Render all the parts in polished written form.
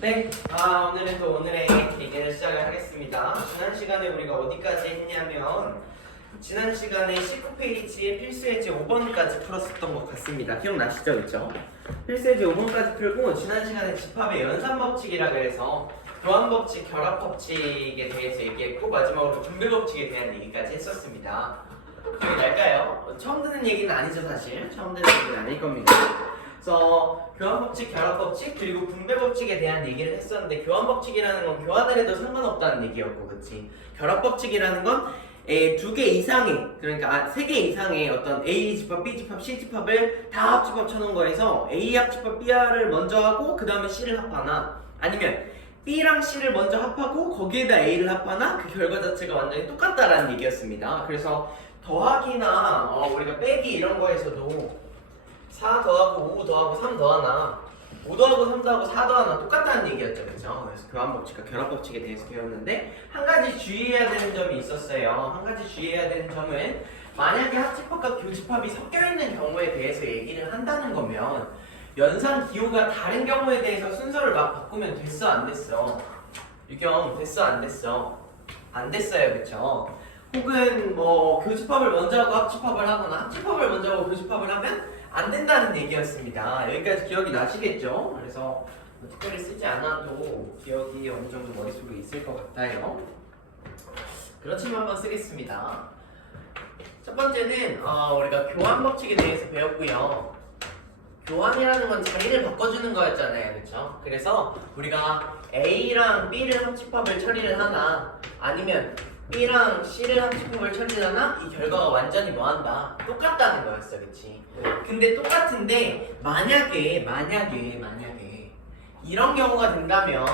네, 오늘은 또 오늘의 얘기를 시작을 하겠습니다. 지난 시간에 우리가 어디까지 했냐면 지난 시간에 19페이지에 필수예제 5번까지 풀었었던 것 같습니다. 기억나시죠? 그렇죠? 필수예제 5번까지 풀고 지난 시간에 집합의 연산법칙이라 그래서 교환법칙, 결합법칙에 대해서 얘기했고 마지막으로 분배법칙에 대한 얘기까지 했었습니다. 기억날까요? 처음 듣는 얘기는 아니죠, 사실. 처음 듣는 얘기는 아닐 겁니다. 그래서 교환법칙, 결합법칙, 그리고 분배법칙에 대한 얘기를 했었는데 교환법칙이라는 건 교환을 해도 상관없다는 얘기였고, 그치? 결합법칙이라는 건 두 개 이상의, 그러니까 세 개 이상의 어떤 A 집합, B 집합, C 집합을 다 합집합 쳐놓은 거에서 A 합집합 B를 먼저 하고 그 다음에 C를 합하나, 아니면 B랑 C를 먼저 합하고 거기에다 A를 합하나, 그 결과 자체가 완전히 똑같다라는 얘기였습니다. 그래서 더하기나 우리가 빼기 이런 거에서도 4 더하고 5 더하고 3 더하나 5 더하고 3 더하고 4 더하나 똑같다는 얘기였죠, 그렇죠? 그래서 교환법칙과 결합법칙에 대해서 배웠는데 한 가지 주의해야 되는 점이 있었어요. 한 가지 주의해야 되는 점은 만약에 합집합과 교집합이 섞여있는 경우에 대해서 얘기를 한다는 거면 연산 기호가 다른 경우에 대해서 순서를 막 바꾸면 됐어 안 됐어? 유경 됐어 안 됐어? 안 됐어요, 그렇죠? 혹은 뭐 교집합을 먼저 하고 합집합을 하거나 합집합을 먼저 하고 교집합을 하면 안 된다는 얘기였습니다. 여기까지 기억이 나시겠죠? 그래서 특별히 쓰지 않아도 기억이 어느 정도 머릿속에 있을 것 같아요. 그렇지만 한번 쓰겠습니다. 첫 번째는 우리가 교환 법칙에 대해서 배웠고요. 교환이라는 건 자리를 바꿔주는 거였잖아요, 그렇죠? 그래서 우리가 A랑 B를 합집합을 처리를 하나, 아니면 B랑 C를 합집합을 처리를 하나, 이 결과가 완전히 뭐한다? 똑같다는 거였어, 그치? 근데 똑같은데 만약에 이런 경우가 된다면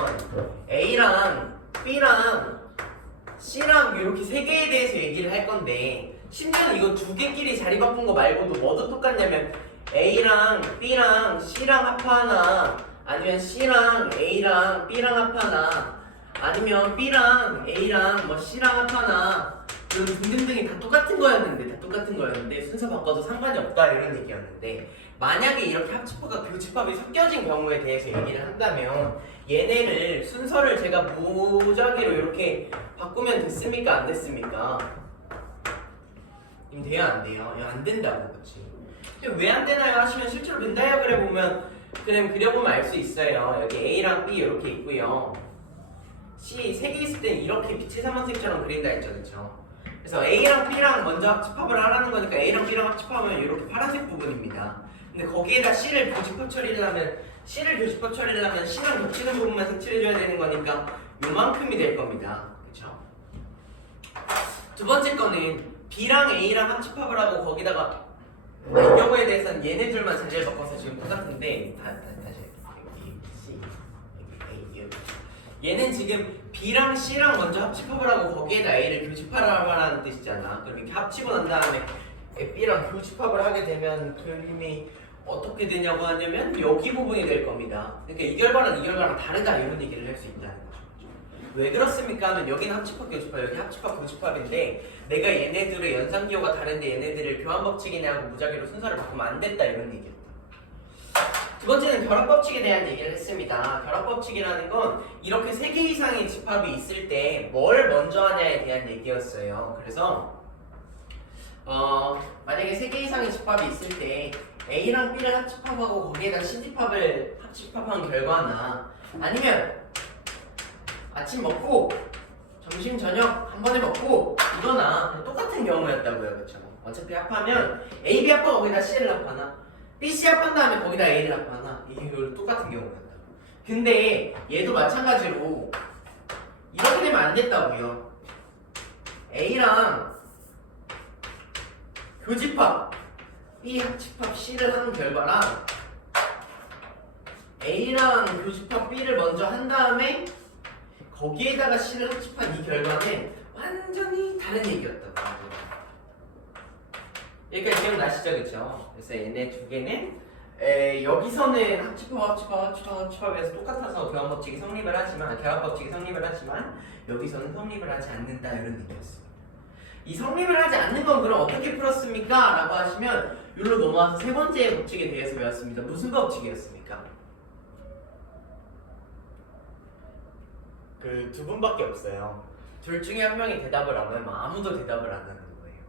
A랑 B랑 C랑 이렇게 세 개에 대해서 얘기를 할 건데, 심지어 이거 두 개끼리 자리 바꾼 거 말고도 뭐도 똑같냐면 A랑 B랑 C랑 합하나, 아니면 C랑 A랑 B랑 합하나, 아니면 B랑 A랑 뭐 C랑 합하나, 이런 등등등이 다 똑같은 거였는데 순서 바꿔도 상관이 없다 이런 얘기였는데, 만약에 이렇게 합집합과 교집합이 섞여진 경우에 대해서 얘기를 한다면 얘네를 순서를 제가 무작위로 이렇게 바꾸면 됐습니까? 안 됐습니까? 돼요? 안 돼요? 이거 안 된다고, 그치? 왜 안 되나요? 하시면 실제로 벤 다이어그램 보면 그냥 그려보면 알 수 있어요. 여기 A랑 B 이렇게 있고요. C 세 개 있을 때는 이렇게 빛의 삼원색처럼 그린다 했죠, 그쵸? 그래서 A랑 B랑 먼저 합집합을 하라는 거니까 A랑 B랑 합집하면 이렇게 파란색 부분입니다. 근데 거기에다 C를 교집합 처리를 하면 C랑 겹치는 부분만 색칠해줘야 되는 거니까 요만큼이 될 겁니다. 그쵸? 두 번째 거는 B랑 A랑 합집합을 하고 거기다가 이 경우에 대해서는 얘네 둘만 자리를 바꿔서 지금 똑같은데 다시 여기 C 여기 A 여기 얘는 지금 B랑 C랑 먼저 합집합을 하고 거기에다 A를 교집합하라는 뜻이잖아. 그럼 이렇게 합치고 난 다음에 B랑 교집합을 하게 되면 그림이 어떻게 되냐고 하냐면 여기 부분이 될 겁니다. 그러니까 이 결과랑 다르다 이런 얘기를 할 수 있다는 거죠. 왜 그렇습니까? 하면 여기는 합집합, 교집합, 여기 합집합, 교집합인데 내가 얘네들의 연산기호가 다른데 얘네들을 교환법칙이냐 하고 무작위로 순서를 바꾸면 안 됐다 이런 얘기였다. 두 번째는 결합법칙에 대한 얘기를 했습니다. 결합법칙이라는 건 이렇게 세 개 이상의 집합이 있을 때 뭘 먼저 하냐에 대한 얘기였어요. 그래서 만약에 세 개 이상의 집합이 있을 때 A랑 B를 합집합하고 거기에다 C집합을 합집합한 결과나, 아니면 아침 먹고 점심 저녁 한 번에 먹고 이거나 똑같은 경우였다고요, 그렇죠? 어차피 합하면 A, B 합하고 거기다 C를 합하나, B, C 합한 다음에 거기다 A를 합하나, 이게 똑같은 경우였다. 근데 얘도 마찬가지로 이렇게 되면 안 됐다고요. A랑 교집합 B 합집합 C를 하는 결과랑 A랑 교집합 B를 먼저 한 다음에 거기에다가 C를 합집한 이 결과는 완전히 다른 얘기였다고. 여기까지 기억나시죠, 그쵸? 그래서 얘네 두 개는 여기서는 합집합에서 똑같아서 교환법칙이 성립을 하지만, 결합법칙이 성립을 하지만 여기서는 성립을 하지 않는다 이런 얘기였습니다. 이 성립을 하지 않는 건 그럼 어떻게 풀었습니까? 라고 하시면 여기로 넘어와서 세 번째 법칙에 대해서 배웠습니다. 무슨 법칙이었습니까? 그 두 분밖에 없어요. 둘 중에 한 명이 대답을 안 하면 아무도 대답을 안 하는 거예요.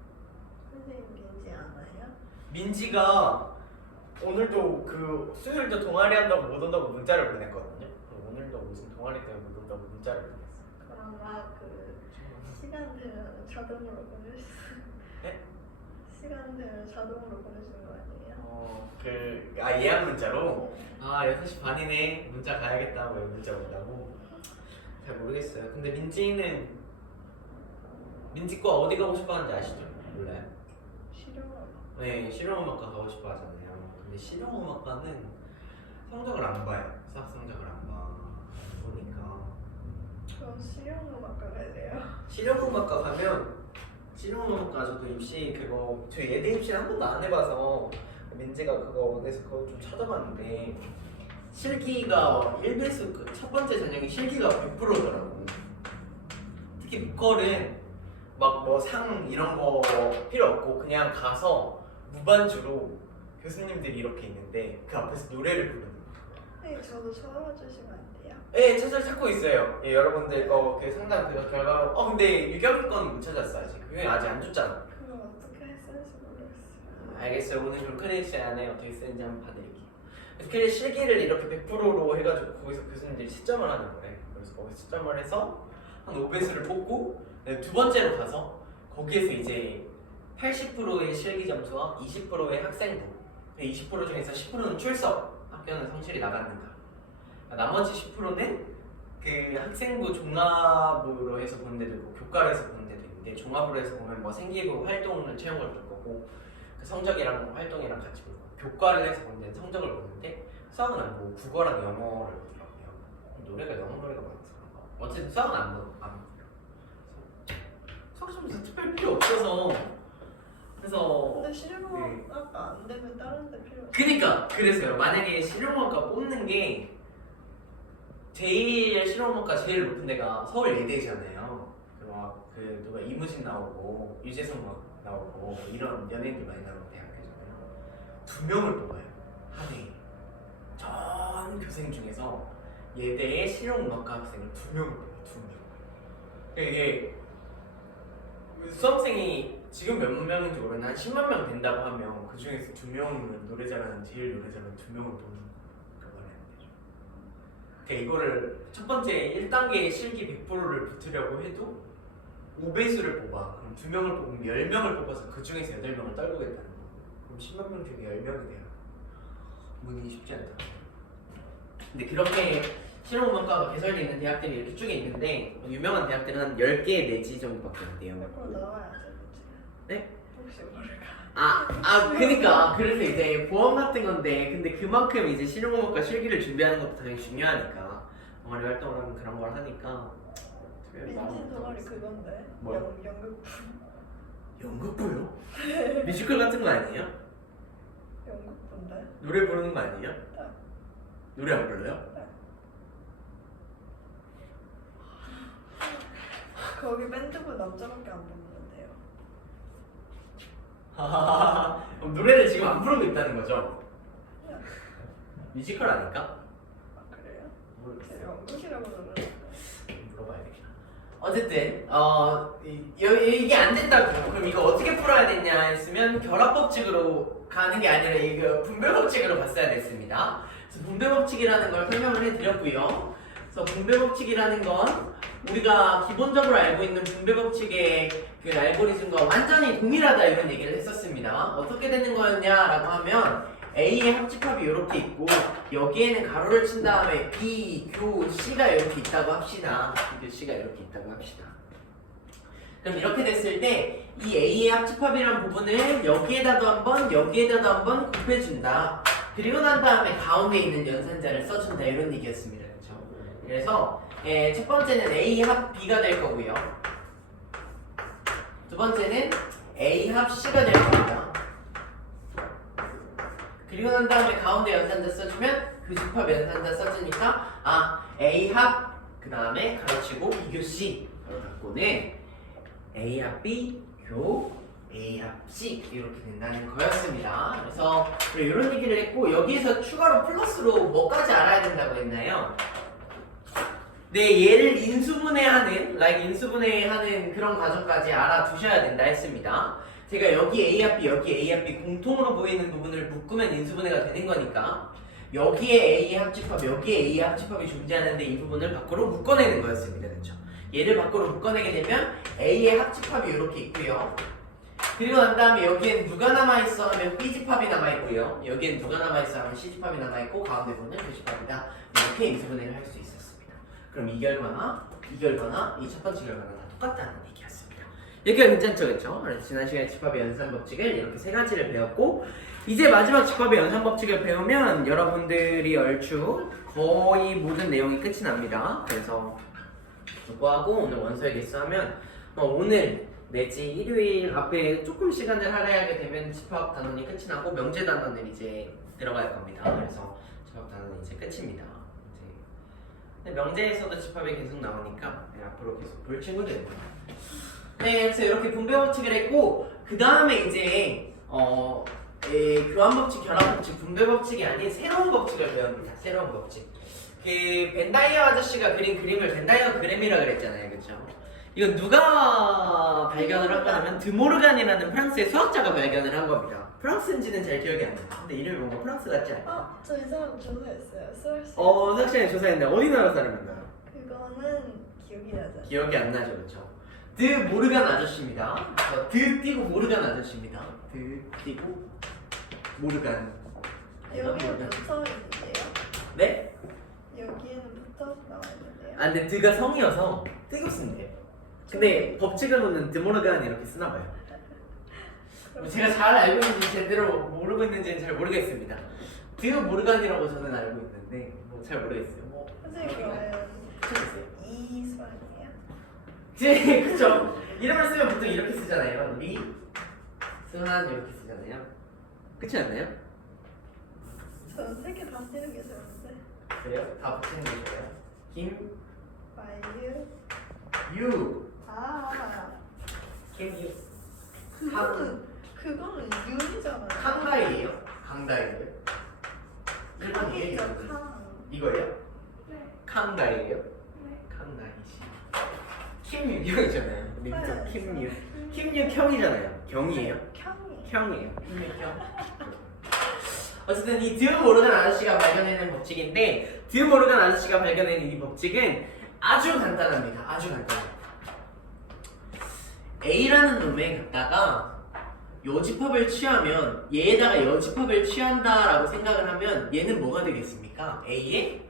선생님 민지 아나요? 민지가 오늘도 그 수요일도 동아리 한다고 못 온다고 문자를 보냈거든요. 오늘도 무슨 동아리 때문에 못 온다고 문자를 보냈어요. 그럼 그 시간 되면 자동으로 보내주세요. 네? 시간 되면 자동으로 보내주는 거 아니에요? 예약 문자로 6시 반이네 문자 가야겠다 뭐 이런 문자 온다고. 잘 모르겠어요. 근데 민지는 민지과 어디 가고 싶어 하는지 아시죠? 몰라요? 실용음악. 네, 실용음악과 가고 싶어 하잖아요. 근데 실용음악과는 성적을 안 봐요. 수학 성적을 안 봐. 보니까 저 실용음악과 갈래요. 실용음악과 가면 실용음악과 저도 입시 그거 저 예대 입시를 한 번도 안 해봐서 민지가 그래서 그거 좀 찾아봤는데 실기가 1배수 첫 번째 전형이 실기가 100%더라고. 특히 보컬은 막 뭐 상 이런 거 필요 없고 그냥 가서 무반주로 교수님들이 이렇게 있는데 그 앞에서 노래를 부르는 거예요. 네, 저도 찾아주시면 안 돼요? 네, 찾고 있어요. 예, 여러분들 그 상담 그 결과로 근데 유경이 거는 못 찾았어 아직. 유경이 아직 안 줬잖아. 그거 어떻게 쓰는지 모르겠어요. 알겠어요. 오늘 좀 크레딧 안에 어떻게 쓰는지 한번 봐드릴게요. 그래서 실기를 이렇게 100%로 해가지고 거기서 교수님들이 채점을 하는 거예요. 그래서 거기서 채점을 해서 한 5배수를 뽑고 두 번째로 가서 거기에서 이제 80%의 실기 점수와 20%의 학생부 20% 중에서 10%는 출석 학교는 성실히 나갔는가 나머지 10%는 그 학생부 종합으로 해서 보는 데도 있고 교과로 해서 보는 데도 있는데 종합으로 해서 보면 뭐 생기부 활동을 채용을 볼 거고 그 성적이랑 활동이랑 같이 보고 교과를 해서 보는 데는 성적을 보는데 수학은 안 보고 국어랑 영어를 보더라고요. 노래가 영어 노래가 많아서 그런가 어쨌든 수학은 안 보고 수학 점수 특별 필요 없어서 그래서 근데 실용음악과 안 되면 다른 데 필요 없어요. 그니까 그래서요. 만약에 실용음악과 뽑는 게 제일 실용음악과 제일 높은 데가 서울 예대잖아요. 그 누가 이무진 나오고 유재석 나오고 이런 연예인들 많이 나오는 대학교잖아요. 2명을 뽑아요. 한 해에 전 교생 중에서 예대의 실용음악과 학생을 2명을 뽑아요. 2명. 이게 수험생이 지금 몇 명인지 모르겠는데 한 10만 명 된다고 하면 그 중에서 2명을 노래 잘하는 제일 노래 잘하는 2명을 뽑는 그걸 해야 되죠. 그러니까 이거를 첫 번째 1단계 실기 100%를 붙으려고 해도 5배수를 뽑아. 그럼 2명을 뽑으면 10명을 뽑아서 그 중에서 8명을 떨구겠다는 거. 그럼 10만 명 중에 10명이 돼요. 문이 쉽지 않다. 근데 그렇게 실용음악과가 개설되어 있는 대학들이 이렇게 쭉 있는데 유명한 대학들은 한 10개 내지 정도밖에 안 돼요. 몇 프로 나와야죠, 그치? 네? 혹시 모를까? 그니까 그래서 이제 보험 같은 건데 근데 그만큼 이제 실용음악과 실기를 준비하는 것도 당연히 중요하니까 동아리 활동을 하면 그런 걸 하니까 민진 동아리 그건데. 뭐요? 연극부. 연극부요? 뮤지컬 같은 거 아니에요? 연극부인데. 노래 부르는 거 아니에요? 네. 노래 안 불러요? 네. 거기 밴드부 남자밖에 안 부르는데요. 그럼 노래를 지금 안 부르고 있다는 거죠? 네. 뮤지컬 아닐까? 그래요? 모르겠어요. 연극이라고 그러는데. 물어봐야겠다. 어쨌든 이게 안 된다고 그럼 이거 어떻게 풀어야 되냐 했으면 결합법칙으로 가는 게 아니라 이거 분배법칙으로 갔어야 됐습니다. 그래서 분배법칙이라는 걸 설명을 해드렸고요. 그래서 분배법칙이라는 건 우리가 기본적으로 알고 있는 분배법칙의 그 알고리즘과 완전히 동일하다 이런 얘기를 했었습니다. 어떻게 되는 거였냐라고 하면 A의 합집합이 이렇게 있고 여기에는 가로를 친 다음에 B, 교, C가 이렇게 있다고 합시다. B, 교, C가 이렇게 있다고 합시다. 그럼 이렇게 됐을 때 이 A의 합집합이라는 부분을 여기에다도 한번 여기에다도 한번 곱해준다. 그리고 난 다음에 가운데 있는 연산자를 써준다 이런 얘기였습니다. 그렇죠? 그래서 첫 번째는 A 합 B가 될 거고요. 두 번째는 A 합 C가 될 겁니다. 그리고 난 다음에 가운데 연산자 써주면 그 집합 연산자 써주니까 A 합 그 다음에 가로치고 B교 C 바로 닫고는 A 합 B 교 A 합 C 이렇게 된다는 거였습니다. 그래서 이런 얘기를 했고 여기에서 추가로 플러스로 뭐까지 알아야 된다고 했나요? 네, 얘를 인수분해하는, 인수분해하는 그런 과정까지 알아두셔야 된다 했습니다. 제가 여기 A 합 B, 여기 A 합 B 공통으로 보이는 부분을 묶으면 인수분해가 되는 거니까 여기에 A의 합집합, 여기에 A의 합집합이 존재하는데 이 부분을 밖으로 묶어내는 거였습니다. 그렇죠? 얘를 밖으로 묶어내게 되면 A의 합집합이 이렇게 있고요. 그리고 난 다음에 여기엔 누가 남아있어 하면 B집합이 남아있고요. 여기엔 누가 남아있어 하면 C집합이 남아있고 가운데 부분은 D집합이다. 이렇게 인수분해를 할 수 있었습니다. 그럼 이 결과나 이 첫 번째 결과는 다 똑같다는 얘기였습니다. 여기가 괜찮죠? 그렇죠? 그래서 지난 시간에 집합의 연산 법칙을 이렇게 세 가지를 배웠고 이제 마지막 집합의 연산 법칙을 배우면 여러분들이 얼추 거의 모든 내용이 끝이 납니다. 그래서 그거하고 오늘 원서의 개수하면 오늘 내지 일요일 앞에 조금 시간을 할애하게 되면 집합 단원이 끝이 나고 명제 단원을 이제 들어갈 겁니다. 그래서 집합 단원이 이제 끝입니다. 근데 명제에서도 집합이 계속 나오니까 앞으로 계속 볼 친구들입니다. 네, 그래서 이렇게 분배 법칙을 했고 그 다음에 이제 교환 법칙, 결합 법칙, 분배 법칙이 아닌 새로운 법칙을 배웁니다. 새로운 법칙. 그 벤다이어 아저씨가 그린 그림을 벤다이어 그램이라 그랬잖아요, 그렇죠? 이건 누가 발견을 한 거냐면 드모르간이라는 프랑스의 수학자가 발견을 한 겁니다. 프랑스인지는 잘 기억이 안 나요. 근데 이름이 뭔가 프랑스 같지 않아요? 저 이 사람 조사했어요. 수월씨. 수학자님 조사했는데 어디 나라 사람인가요? 그거는 기억이 나죠. 기억이 안 나죠, 그렇죠? 드모르간 아저씨입니다. 드 띄고 모르간 아저씨입니다. 드 띄고 모르간. 여기는 붙어 있는데요. 네? 여기에는 붙어 나와 있는데요. 아 근데 드가 성이어서 띄고 쓴대요. 근데 법칙으로는 드모르간 이렇게 쓰나 봐요. 제가 잘 알고 있는지 제대로 모르고 있는지는 잘 모르겠습니다. 드모르간이라고 저는 알고 있는데 뭐 잘 모르겠어요. 선생님 그러면 모르겠어요. 이수아니에요? 네, 그쵸. 이름을 쓰면 보통 이렇게 쓰잖아요. 리, 수한 이렇게 쓰잖아요. 그렇지 않나요? 저는 세 개 다 쓰는 게 좋은데. 그래요? 다 붙이는 게 좋아요. 김, 마유. 유, 김유. 김유. 그거는 윤이잖아요. 칸가이예요? 강다이예요? 칸이죠, 칸. 이거예요? 네. 칸가이예요? 네. 칸가이시. 김유경이잖아요. 네. 김유. 김유경이잖아요. 경이에요? 캬이. 형이에요. 김유경. 어쨌든 이 드모르간 아저씨가 발견해낸 법칙인데 드모르간 아저씨가 발견해낸 이 법칙은 아주 간단합니다. 아주 간단해요. A라는 놈에 갖다가 여집합을 취하면 얘에다가 여집합을 취한다라고 생각을 하면 얘는 뭐가 되겠습니까? A의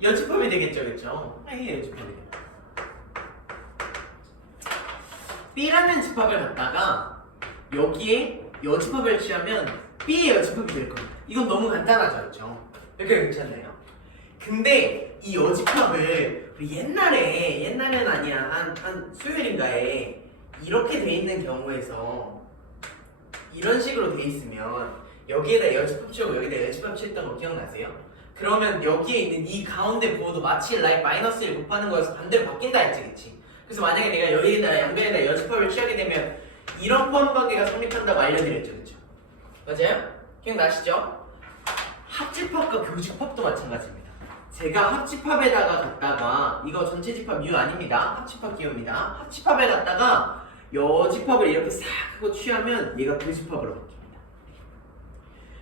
여집합이 되겠죠, 그렇죠? A의 여집합이 되겠죠. B라는 집합을 갖다가 여기에 여집합을 취하면 B의 여집합이 될 겁니다. 이건 너무 간단하죠, 그렇죠? 이렇게 괜찮나요? 근데 이 여집합을 우리 옛날에는 아니야 한 수요일인가에 이렇게 돼 있는 경우에서 이런 식으로 돼 있으면 여기에다 여집합 치우고 여기다 여집합 치웠던 거 기억나세요? 그러면 여기에 있는 이 가운데 부호도 마치 마이너스 1 곱하는 거여서 반대로 바뀐다 했지, 그치? 그래서 만약에 내가 여기에다 양변에다 여집합을 취하게 되면 이런 포함 관계가 성립한다고 알려드렸죠, 그쵸? 맞아요? 기억나시죠? 합집합과 교집합도 마찬가지입니다. 제가 합집합에다가 갖다가 이거 전체 집합 U 아닙니다. 합집합 기호입니다. 합집합에 갖다가 여집합을 이렇게 싹 하고 취하면 얘가 교집합으로 바뀝니다.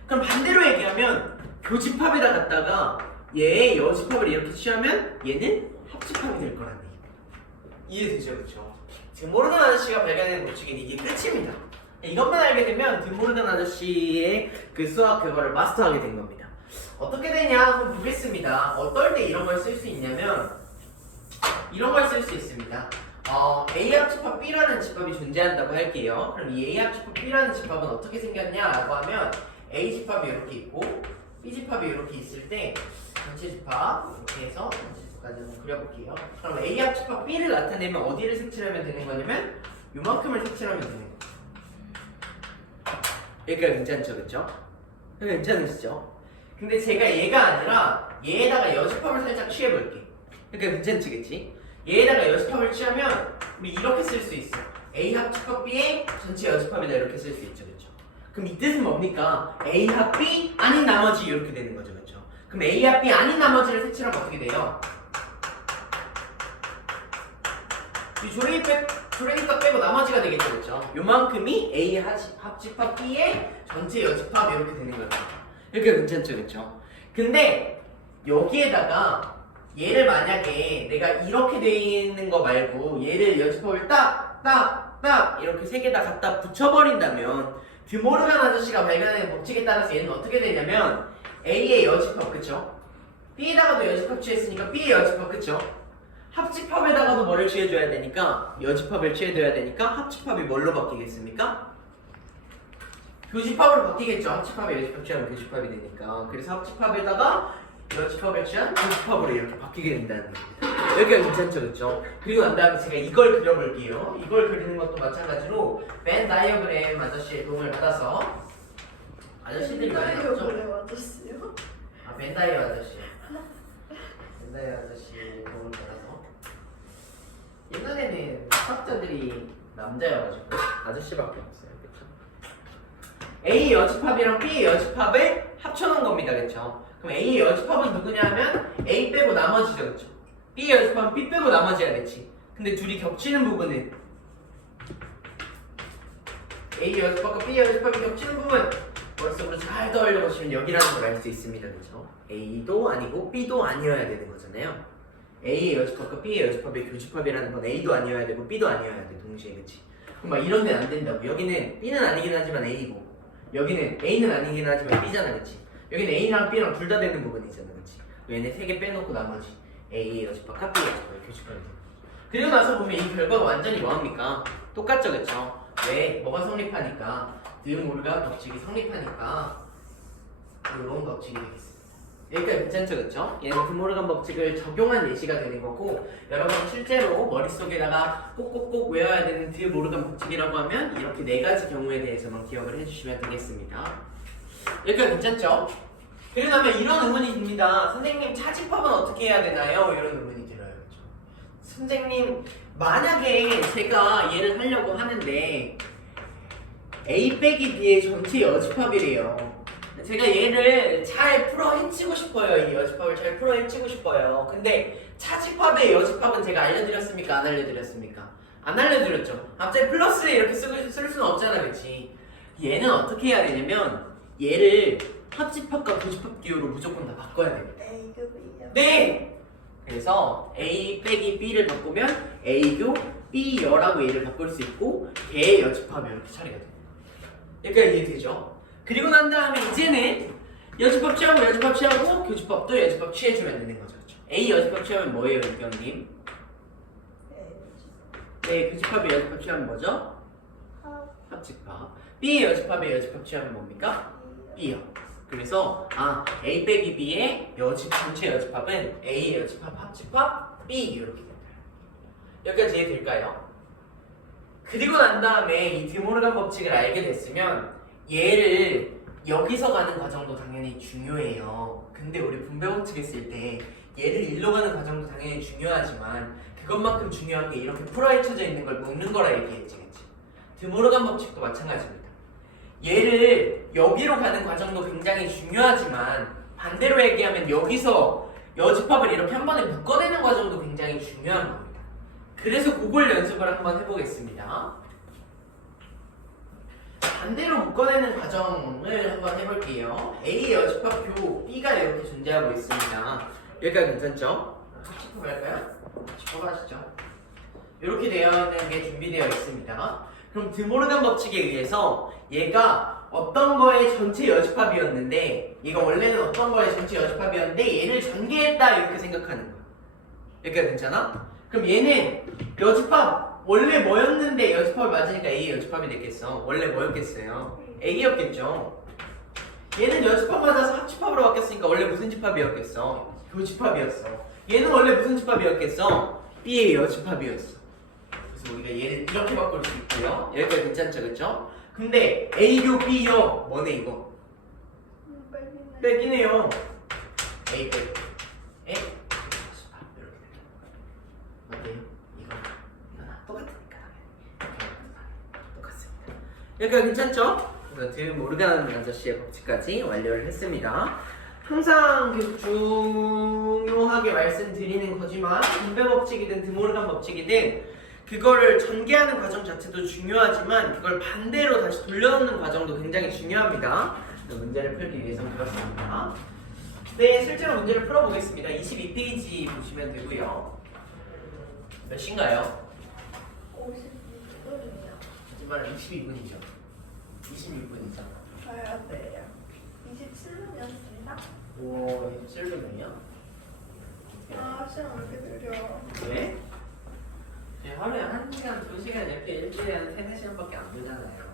그럼 반대로 얘기하면 교집합에다 갖다가 얘의 여집합을 이렇게 취하면 얘는 합집합이 될 거라는 얘기입니다. 이해되죠? 그렇죠? 드모르간 아저씨가 발견한 법칙은 이게 끝입니다. 이것만 알게 되면 드모르간 아저씨의 그 수학 그거를 마스터하게 된 겁니다. 어떻게 되냐 한번 보겠습니다. 어떨 때 이런 걸 쓸 수 있냐면 이런 걸 쓸 수 있습니다. A 합집합 B라는 집합이 존재한다고 할게요. 그럼 이 A 합집합 B라는 집합은 어떻게 생겼냐라고 하면 A 집합이 이렇게 있고 B 집합이 이렇게 있을 때 전체 집합 이렇게 해서 전체 집합까지 한번 그려볼게요. 그럼 A 합집합 B를 나타내면 어디를 색칠하면 되는 거냐면 요만큼을 색칠하면 되는 거예요. 여기가 괜찮죠, 그쵸? 괜찮으시죠? 근데 제가 얘가 아니라 얘에다가 여집합을 살짝 취해볼게. 그러니까 괜찮지, 그치? 얘에다가 여집합을 취하면 우리 이렇게 쓸 수 있어. A 합집합 B의 전체 여집합이다 이렇게 쓸 수 있죠, 그쵸? 그럼 이 뜻은 뭡니까? A 합 B 아닌 나머지 이렇게 되는 거죠, 그쵸? 그럼 A 합 B 아닌 나머지를 색칠하면 어떻게 돼요? 이 조레이값 빼고 나머지가 되겠죠, 그렇죠? 요만큼이 A 합집합 B의 전체 여집합 이렇게 되는 거예요. 이렇게 괜찮죠, 그렇죠? 근데 여기에다가 얘를 만약에 내가 이렇게 돼 있는 거 말고 얘를 여집합을 딱 이렇게 세 개 다 갖다 붙여버린다면 드모르간 아저씨가 발견한 법칙에 따라서 얘는 어떻게 되냐면 A의 여집합, 그쵸? B에다가도 여집합 취했으니까 B의 여집합, 그쵸? 합집합에다가도 뭐를 취해줘야 되니까 여집합을 취해줘야 되니까 합집합이 뭘로 바뀌겠습니까? 교집합으로 바뀌겠죠. 합집합에 여집합 취하면 교집합이 되니까. 그래서 합집합에다가 여집합을 취한 교집합으로 이렇게 바뀌게 된다는 겁니다. 여기가 괜찮죠, 그렇죠? 그리고 난 다음에 제가 이걸 그려볼게요. 이걸 그리는 것도 마찬가지로 벤 다이어그램 아저씨의 도움을 받아서 아저씨들이 많이 나왔죠? 아저씨요? 아, 벤 다이어 아저씨. 벤 다이어 아저씨의 도움을 받아서 옛날에는 수학자들이 남자여가지고 아저씨밖에 없어요, 그렇죠? A 여집합이랑 B 여집합을 합쳐놓은 겁니다, 그렇죠? 그럼 A의 여집합은 누구냐면 A 빼고 나머지죠, 그렇죠? B 여집합은 B 빼고 나머지야겠지. 근데 둘이 겹치는 부분은 A 여집합과 B 여집합이 겹치는 부분 머릿속으로 잘 떠올려 보시면 여기라는 걸 알 수 있습니다, 그렇죠? A도 아니고 B도 아니어야 되는 거잖아요. A의 여집합과 B의 여집합의 교집합이라는 건 A도 아니어야 되고 B도 아니어야 돼, 동시에, 그렇지? 그럼 막 이런 데는 안 된다고. 여기는 B는 아니긴 하지만 A고 여기는 A는 아니긴 하지만 B잖아, 그렇지? 여기는 A랑 B랑 둘 다 되는 부분이잖아, 그렇지? 얘네 세 개 빼놓고 나머지 A의 여집합과 B의 여집합의 교집합이 돼. 그리고 나서 보면 이 결과가 완전히 뭐합니까? 똑같죠, 그렇죠? 왜? 뭐가 성립하니까 드모르간 법칙이 성립하니까 이런 법칙이 되겠습니다. 여기까지 괜찮죠, 그렇죠? 얘는 드모르간 법칙을 적용한 예시가 되는 거고 여러분 실제로 머릿속에다가 꼭꼭꼭 외워야 되는 드모르간 법칙이라고 하면 이렇게 네 가지 경우에 대해서만 기억을 해주시면 되겠습니다. 여기까지 괜찮죠? 그리고 나면 이런 의문이 듭니다. 선생님 차집합은 어떻게 해야 되나요? 이런 의문이 들어요, 그렇죠? 선생님 만약에 제가 얘를 하려고 하는데 A 빼기 B의 전체 여집합이래요. 제가 얘를 잘 풀어 헤치고 싶어요. 이 여집합을 잘 풀어 헤치고 싶어요. 근데 차집합의 여집합은 제가 알려드렸습니까? 안 알려드렸습니까? 안 알려드렸죠. 갑자기 플러스 이렇게 쓸 수는 없잖아, 그치? 얘는 어떻게 해야 되냐면 얘를 합집합과 교집합 기호로 무조건 다 바꿔야 됩니다. A급이요? 네! 그래서 A 빼기 B를 바꾸면 A교 B여라고 얘를 바꿀 수 있고 걔의 여집합이 이렇게 처리가 됩니다. 여기까지 이해되죠? 그리고 난 다음에 이제는 여집합 취하고 여집합 취하고 교집합도 여집합 취해주면 되는 거죠, 그렇죠? A 여집합 취하면 뭐예요, 유경님? 네, 교집합의 여집합 취하면 뭐죠? 합집합. B 여집합의 여집합 취하면 뭡니까? B요. 그래서 A 빼기 B의 전체 여집합은 A 여집합 합집합 B 이렇게 된다. 여기까지 이해될까요? 그리고 난 다음에 이 드모르간 법칙을 알게 됐으면 얘를 여기서 가는 과정도 당연히 중요해요. 근데 우리 분배 법칙 했을 때 얘를 일로 가는 과정도 당연히 중요하지만 그것만큼 중요한 게 이렇게 풀어헤쳐져 있는 걸 묶는 거라 얘기했지, 그치? 드모르간 법칙도 마찬가지입니다. 얘를 여기로 가는 과정도 굉장히 중요하지만 반대로 얘기하면 여기서 여집합을 이렇게 한 번에 묶어내는 과정도 굉장히 중요한 겁니다. 그래서 그걸 연습을 한번 해보겠습니다. 반대로 묶어내는 과정을 한번 해볼게요. A 여집합교 B가 이렇게 존재하고 있습니다. 여기까지 괜찮죠? 합집합 할까요? 합집합 하시죠. 이렇게 되어 있는 게 준비되어 있습니다. 그럼 드모르간 법칙에 의해서 얘가 어떤 거의 전체 여집합이었는데 얘가 원래는 어떤 거의 전체 여집합이었는데 얘를 전개했다 이렇게 생각하는 거야. 여기까지 괜찮아? 그럼 얘는 여집합 원래 뭐였는데 여집합이 맞으니까 A 여집합이 됐겠어. 원래 뭐였겠어요? A였겠죠. 얘는 여집합 맞아서 합집합으로 바뀌었으니까 원래 무슨 집합이었겠어? 교집합이었어. 얘는 원래 무슨 집합이었겠어? B의 여집합이었어. 그래서 우리가 얘를 이렇게 바꿀 수 있고요. 여기까지 괜찮죠, 그렇죠? 근데 A교 B요 뭐네 이거? 빼기네요. A 빼기 A 이렇게 맞네요. 이거 똑같으니까 똑같습니다. 여기까지 괜찮죠? 그래서 드모르간 아저씨의 법칙까지 완료를 했습니다. 항상 계속 중요하게 말씀드리는 거지만 분배 법칙이든 드모르간 법칙이든 그거를 전개하는 과정 자체도 중요하지만 그걸 반대로 다시 돌려놓는 과정도 굉장히 중요합니다. 문제를 풀기 위해서 그렇습니다. 네, 실제로 문제를 풀어보겠습니다. 22페이지 보시면 되고요. 몇 시인가요? 52분이요. 하지만 22분이죠. 26분이죠. 가야 돼요. 27분이었습니다. 오, 27분이요? 아, 시험 왜 이렇게 느려? 왜? 하루에 1시간, 2시간 이렇게 일주일에 한 3, 4시간밖에 안 되잖아요.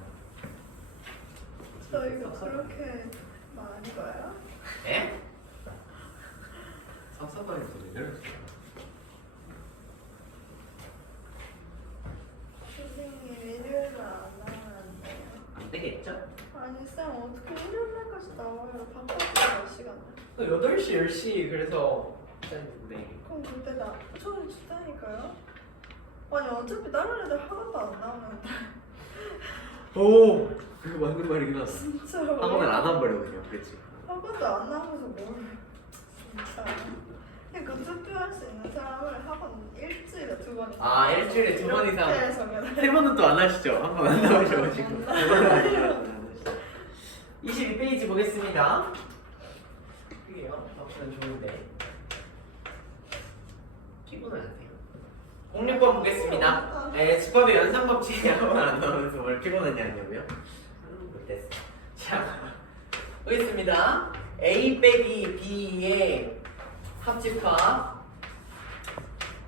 저 이거 그렇게 많이 봐요? 에? 섭섭하게 소리를. 선생님 일요일날 안 나오면 안 돼요? 안 되겠죠? 아니 쌤 어떻게 일요일날까지 나와요? 바꿔주세요 시간을. 8시, 10시 그래서 네. 그럼 그때 나 초를 주다니까요? 아니 어차피 다른 애들 학원도 안 나오는데 오! 그거 맞는 말이긴 하다. 진짜로 학원을 안 와버려 그냥 그렇지. 학원도 안 나오면서 뭘 진짜 그냥 그 투표할 수 있는 사람을 학원 일주일에 2번 이상 아, 일주일에 2번 이상. 이렇게 정해놔요. 3번은 또 안 하시죠? 한 번 안 나오셔가지고. 안 22페이지 보겠습니다. 그게요. 답변은 좋은데. 피곤하세요. 06번 보겠습니다. 네, 집합의 연산법칙이 한번 안 나오면서 뭘 피곤하냐고요? 못했어. 자, 보겠습니다. A 빼기 B의 합집합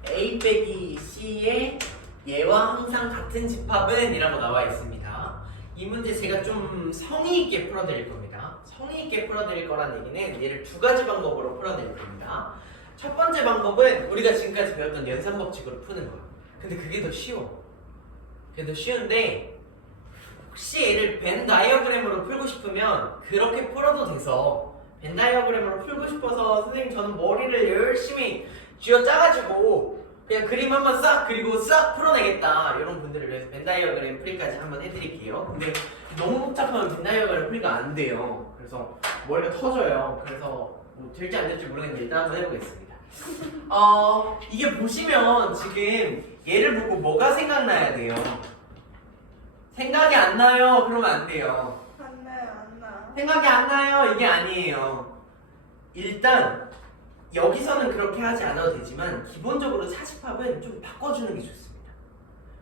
A 빼기 C의 얘와 항상 같은 집합은 이라고 나와 있습니다. 이 문제 제가 좀 성의 있게 풀어드릴 겁니다. 성의 있게 풀어드릴 거란 얘기는 얘를 2가지 방법으로 풀어드릴 겁니다. 첫 번째 방법은 우리가 지금까지 배웠던 연산법칙으로 푸는 거예요. 근데 그게 더 쉬워. 그게 더 쉬운데 혹시 얘를 벤 다이어그램으로 풀고 싶으면 그렇게 풀어도 돼서 벤 다이어그램으로 풀고 싶어서 선생님 저는 머리를 열심히 쥐어 짜가지고 그냥 그림 한번 싹 그리고 싹 풀어내겠다 이런 분들을 위해서 벤 다이어그램 풀이까지 한번 해드릴게요. 근데 너무 복잡하면 벤 다이어그램 풀이가 안 돼요. 그래서 머리가 터져요. 그래서 뭐 될지 안 될지 모르겠는데 일단 한번 해보겠습니다. 이게 보시면 지금 얘를 보고 뭐가 생각나야 돼요? 생각이 안 나요? 그러면 안 돼요. 안 나요 안 나. 생각이 안 나요? 이게 아니에요. 일단 여기서는 그렇게 하지 않아도 되지만 기본적으로 차집합은 좀 바꿔주는 게 좋습니다.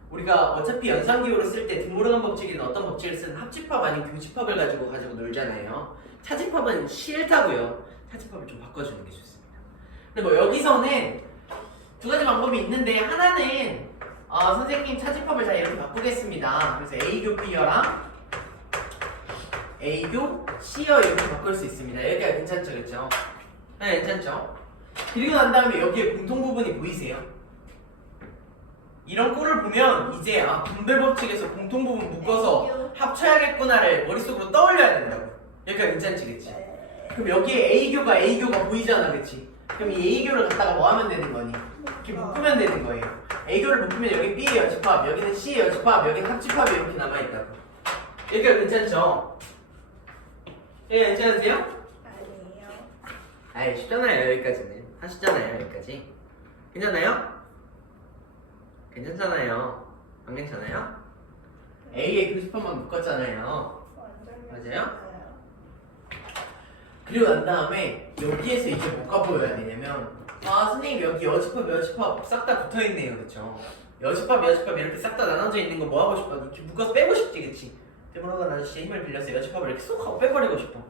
우리가 어차피 연산기호로 쓸 때 드모르간 법칙이든 어떤 법칙을 쓰든 합집합 아닌 교집합을 가지고 놀잖아요. 차집합은 싫다고요. 차집합을 좀 바꿔주는 게 좋습니다. 근데 뭐 여기서는 2가지 방법이 있는데 하나는 선생님 차집합을 자 이렇게 바꾸겠습니다. 그래서 A교 B여랑 A교 C여 이렇게 바꿀 수 있습니다. 여기가 괜찮죠, 그렇죠? 네, 괜찮죠? 그리고 난 다음에 여기에 공통 부분이 보이세요? 이런 꼴을 보면 이제 분배 법칙에서 공통 부분 묶어서 합쳐야겠구나를 머릿속으로 떠올려야 된다고. 여기가 괜찮지, 그치? 그럼 여기에 A교가 보이잖아, 그치? 그럼 이 A교를 갖다가 뭐 하면 되는 거니? 이렇게 묶으면 되는 거예요. A교를 묶으면 여기 B의 여집합, 여기는 C의 여집합, 여기는 합집합이 이렇게 남아있다고. 여기가 괜찮죠? 예, 괜찮으세요? 아니에요. 아이, 쉽잖아요, 여기까지는. 하시잖아요, 여기까지. 괜찮아요? 괜찮잖아요. 안 괜찮아요? A의 교집합만 묶었잖아요. 완전 맞아요? 괜찮아요. 그리고 난 다음에 여기에서 이제 뭐가 보여야 되냐면 선생님 여기 여집합 싹 다 붙어있네요, 그쵸? 여집합 이렇게 싹 다 나눠져 있는 거 뭐 하고 싶어? 이렇게 묶어서 빼고 싶지, 그치? 때문에 아저씨의 힘을 빌려서 여집합을 이렇게 쏙 하고 빼버리고 싶어.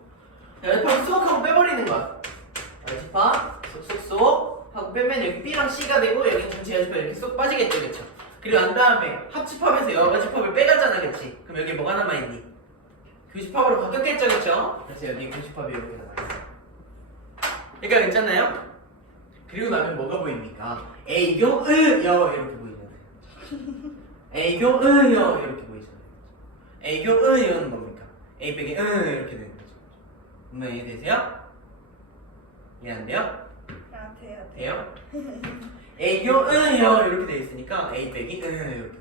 여집합을 쏙 하고 빼버리는 거야. 여집합 쏙쏙쏙 하고 빼면 여기 B랑 C가 되고 여기 전체 여집합 이렇게 쏙 빠지겠죠, 그쵸? 그리고 난 다음에 합집합에서 여집합을 빼가잖아, 그치? 그럼 여기 뭐가 남아있니? 교집합으로 바뀌었겠죠, 그쵸? 그래서 여기 교집합이 이렇게 남아있어요. 그러니까 괜찮나요? 그리고 나면 뭐가 보입니까? A교 여 이렇게 보이잖아요. A교 여 이렇게 보이잖아요. A교 여는 뭡니까? A 빼기 이렇게 되는 거죠. 분명히 이해되세요? 이해 안 돼요? 아 돼요. 돼요? A교 여 이렇게 돼 있으니까 A 빼기 이렇게 돼요.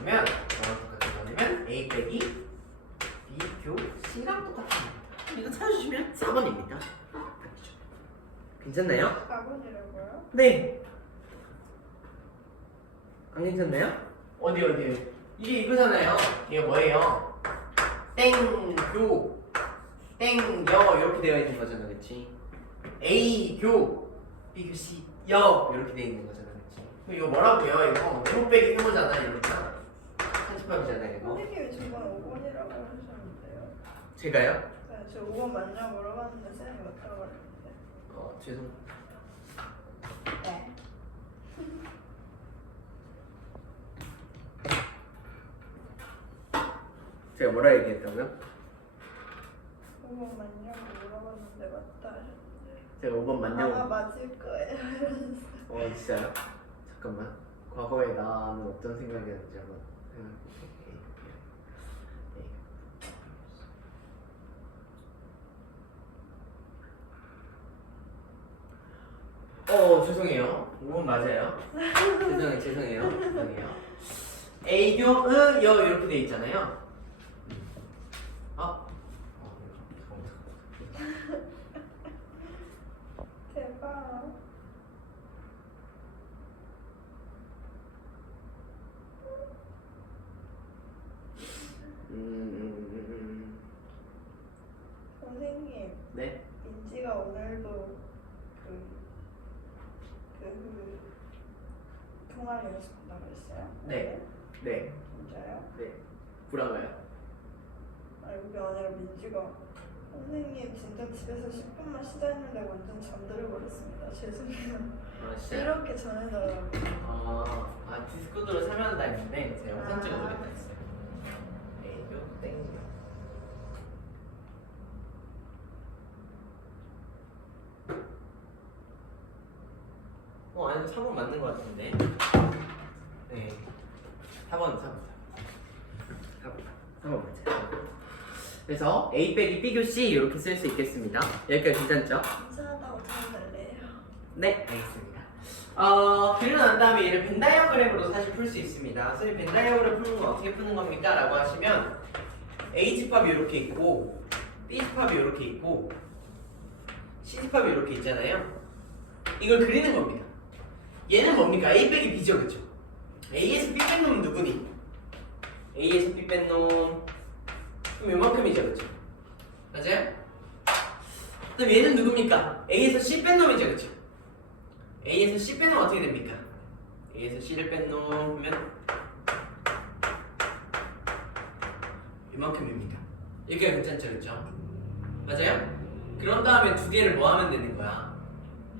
그러면 똑같은 거냐면 A 빼기 B교 C랑 똑같은 겁니다. 이거 찾아주시면 4번입니다. 괜찮나요? 4번이라고요? 네. 안 괜찮나요? 어디? 이게 이거잖아요. 이게 뭐예요? 땡교, 땡여 이렇게 되어 있는 거잖아, 그렇지? A교, B교시, 여 이렇게 되어 있는 거잖아, 그렇지? 그럼 이거 뭐라고요? 이거 네모 빼기 세모잖아, 이러니까 편집합이잖아요, 이거. 선생님이 저번에 5번이라고 하셨는데요. 제가요? 네, 저 5번 맞냐고 물어봤는데 쌤이 어쩌라고 그랬는데. 죄송. 네. 제가 뭐라 얘기했다고요? 5번 맞냐고 물어봤는데 맞다 하셨는데. 제가 5번 맞냐고. 아마 맞을 거예요. 이러셨어요. 진짜요? 잠깐만. 과거에 나는 어떤 생각이었는지 한번 생각해볼게. 죄송해요. 5번 맞아요. 죄송해요. A교, 여 이렇게 돼 있잖아요. 대박. 선생님, 네? 민지가 오늘도 동화 연습한다고 했어요? 네. 네. 진짜요? 네. 불안해요. 아니 그게 아니라 민지가 선생님 진짜 집에서 10분만 쉬자 했는데 완전 잠들어 버렸습니다. 죄송해요. 진짜요? 이렇게 전해달라고. 디스코드로 설명한다 했는데 제가 영상 찍어주겠다 했어요. A교, 땡. 아니 3번 맞는 것 같은데. 네. 4번 맞아요. 그래서 A 빼기 B 교시 이렇게 쓸 수 있겠습니다. 여기까지 괜찮죠? 이상하다고 전해달래요. 네, 알겠습니다. 그리고 난 다음에 얘를 벤 다이어그램으로 사실 풀 수 있습니다. 선생님 벤 다이어그램 푸는 건 어떻게 푸는 겁니까? 라고 하시면 A 집합이 이렇게 있고 B 집합이 이렇게 있고 C 집합이 이렇게 있잖아요. 이걸 그리는 겁니다. 얘는 뭡니까? A 빼기 B죠, 그쵸? A에서 B 뺀 놈은 누구니? A에서 B 뺀 놈 그럼 요만큼이죠, 그쵸? 맞아요? 그럼 얘는 누굽니까? A에서 C 뺀 놈이죠, 그쵸? A에서 C 뺀 놈은 어떻게 됩니까? A에서 C를 뺀 놈이면 이만큼입니다. 이게 괜찮죠, 그쵸? 맞아요? 그런 다음에 두 개를 뭐 하면 되는 거야?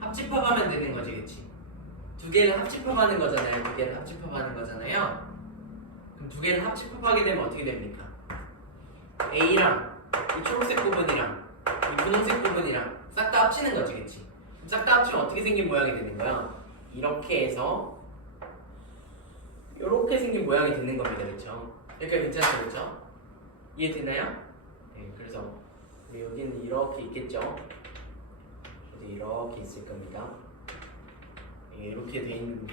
합집합하면 되는 거지, 그치? 두 개를 합집합하는 거잖아요. 두 개를 합집합하는 거잖아요. 그럼 두 개를 합집합하게 되면 어떻게 됩니까? A랑 이 초록색 부분이랑 이 분홍색 부분이랑 싹 다 합치는 거지, 그치? 싹 다 합치면 어떻게 생긴 모양이 되는 거야? 이렇게 해서 이렇게 생긴 모양이 되는 겁니다, 그쵸? 여기가 괜찮죠, 그쵸? 이해되나요? 네, 그래서 여기는 이렇게 있겠죠? 이렇게 있을 겁니다. 이렇게 돼 있는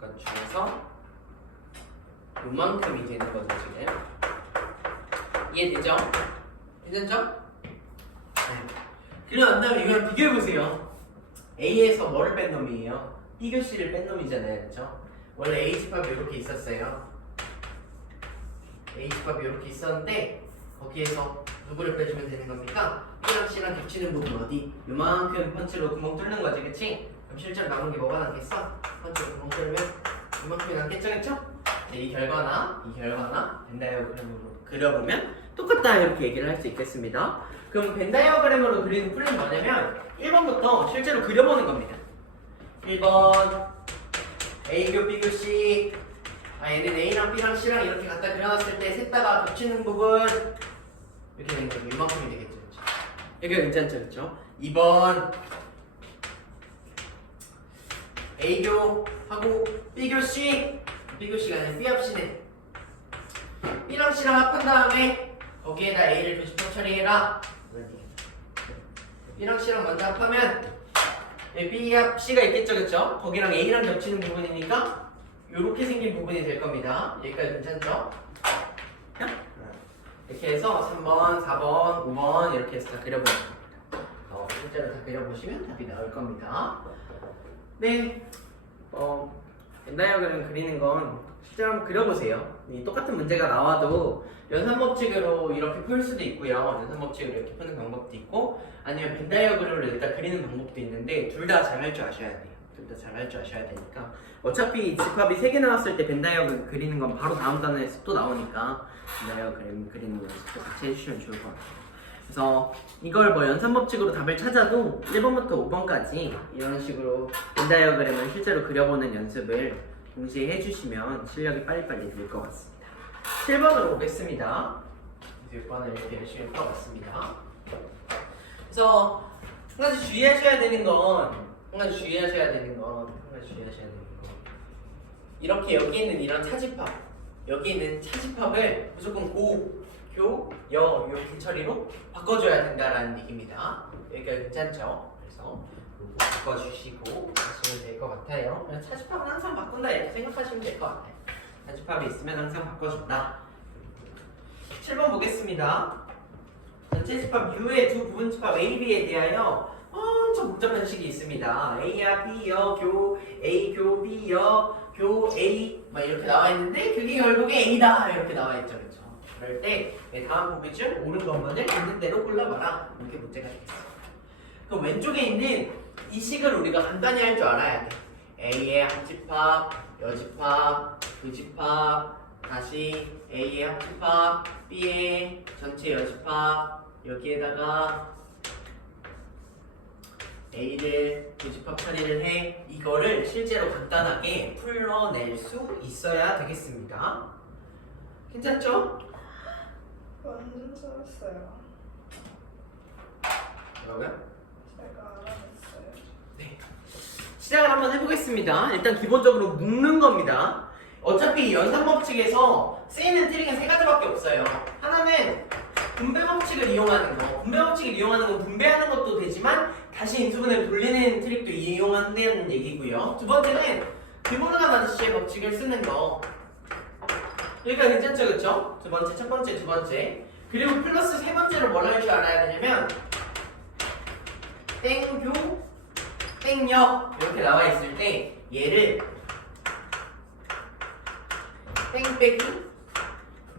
것 중에서 요만큼이 되는 거죠, 지금. 이해되죠? 괜찮죠? 네. 그리고 난 다음에 이거랑 비교해보세요. A에서 뭐를 뺀 놈이에요? B교시를 뺀 놈이잖아요, 그쵸? 원래 A집합이 이렇게 있었어요. A집합이 이렇게 있었는데 거기에서 누구를 빼주면 되는 겁니까? B랑 C랑 겹치는 부분 어디? 요만큼 펀치로 구멍 뚫는 거지, 그치? 그럼 실제로 남은 게 뭐가 남겠어? 펀치로 구멍 뚫으면 요만큼이 남겠죠, 그쵸? 네, 이 결과나 벤 다이어그램으로 그려보면 똑같다 이렇게 얘기를 할 수 있겠습니다. 그럼 벤 다이어그램으로 그리는 풀이는 뭐냐면 1번부터 실제로 그려보는 겁니다. 1번 A교 B교 C 얘는 A랑 B랑 C랑 이렇게 갖다 그려놨을 때 셋 다가 겹치는 부분 이렇게 되는 거죠. 이만큼이 되겠죠, 그렇죠? 여기가 괜찮죠, 그렇죠? 2번 A교 하고 B교 C B교 C가 아니라 B 합 C네. B랑 C랑 합한 다음에 거기에다 A를 교집합 처리해라. B랑 C랑 먼저 합하면 B 합 C가 있겠죠, 그렇죠? 거기랑 A랑 겹치는 부분이니까 이렇게 생긴 부분이 될 겁니다. 여기까지 괜찮죠? 이렇게 해서 3번, 4번, 5번 이렇게 해서 다 그려보면 됩니다. 실제로 다 그려보시면 답이 나올 겁니다. 네, 벤 다이어그램 그리는 건 실제로 한번 그려보세요. 이 똑같은 문제가 나와도 연산 법칙으로 이렇게 풀 수도 있고요. 연산 법칙으로 이렇게 푸는 방법도 있고, 아니면 벤 다이어그램을 일단 그리는 방법도 있는데 둘 다 잘 할 줄 아셔야 돼요. 둘 다 잘 할 줄 아셔야 되니까. 어차피 집합이 3개 나왔을 때 벤 다이어그램 그리는 건 바로 다음 단원에서 또 나오니까 벤 다이어그램 그리는 거 연습도 같이 해주시면 좋을 것 같아요. 그래서 이걸 뭐 연산 법칙으로 답을 찾아도 1번부터 5번까지 이런 식으로 벤 다이어그램을 실제로 그려보는 연습을 동시에 해주시면 실력이 빨리빨리 늘 것 같습니다. 7번으로 보겠습니다. 6번을 이렇게 열심히 풀어봤습니다. 그래서 한 가지 주의하셔야 되는 건 이렇게 여기 있는 이런 차집합, 여기 있는 차집합을 무조건 고, 교, 여 이렇게 처리로 바꿔줘야 된다라는 얘기입니다. 여기가 괜찮죠? 그래서 요거 바꿔주시고 하시면 될 것 같아요. 그냥 차집합은 항상 바꾼다 이렇게 생각하시면 될 것 같아요. 차집합이 있으면 항상 바꿔준다. 7번 보겠습니다. 전체 집합 U의 두 부분 집합 A, B에 대하여 엄청 복잡한 식이 있습니다. A야 B여 교 A 교 B여 교 A 막 이렇게 나와 있는데 그게 결국에 A다 이렇게 나와 있죠, 그렇죠? 그럴 때 다음 보기 중 옳은 것만을 있는 대로 골라봐라 이렇게 문제가 되겠습니다. 그럼 왼쪽에 있는 이 식을 우리가 간단히 할 줄 알아야 돼. A의 합집합, 여집합, 교집합, 다시 A의 합집합, B의 전체 여집합, 여기에다가 A를 교집합 처리를 해. 이거를 실제로 간단하게 풀어낼 수 있어야 되겠습니다. 괜찮죠? 완전 잘했어요. 뭐라고요? 제가 알아냈어요. 네. 시작을 한번 해보겠습니다. 일단 기본적으로 묶는 겁니다. 어차피 연산 법칙에서 쓰이는 트릭은 3가지밖에 없어요. 하나는 분배 법칙을 이용하는 거. 분배 법칙을 이용하는 건 분배하는 것도 되지만 다시 인수분해를 돌리는 트릭도 이용한다는 얘기고요. 두 번째는 비모르간 아저씨의 법칙을 쓰는 거. 여기가 괜찮죠, 그쵸? 두 번째, 첫 번째, 두 번째. 그리고 플러스 세 번째로 뭘 할 줄 알아야 되냐면 땡교, 땡역 이렇게 나와 있을 때 얘를 땡 빼기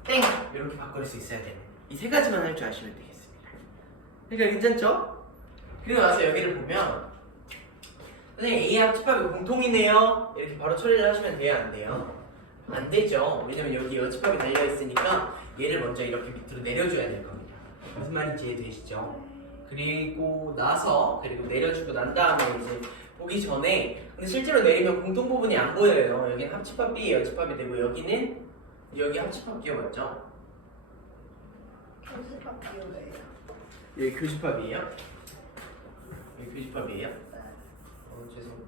땡 이렇게 바꿀 수 있어야 되는 이 3가지만 할 줄 아시면 되겠습니다. 그러니까 괜찮죠? 그리고 나서 여기를 보면 선생님 A의 합집합이 공통이네요 이렇게 바로 처리를 하시면 돼요, 안 돼요? 안 되죠. 왜냐면 여기 여집합이 달려있으니까 얘를 먼저 이렇게 밑으로 내려줘야 될 겁니다. 무슨 말인지 이해되시죠? 그리고 내려주고 난 다음에 이제 보기 전에 근데 실제로 내리면 공통 부분이 안 보여요. 여기는 합집합 B 여집합이 되고 여기는 여기 합집합 B가 맞죠? 교집합 비율이에요. 여기 교집합이에요? 여기 교집합이에요? 네. 죄송.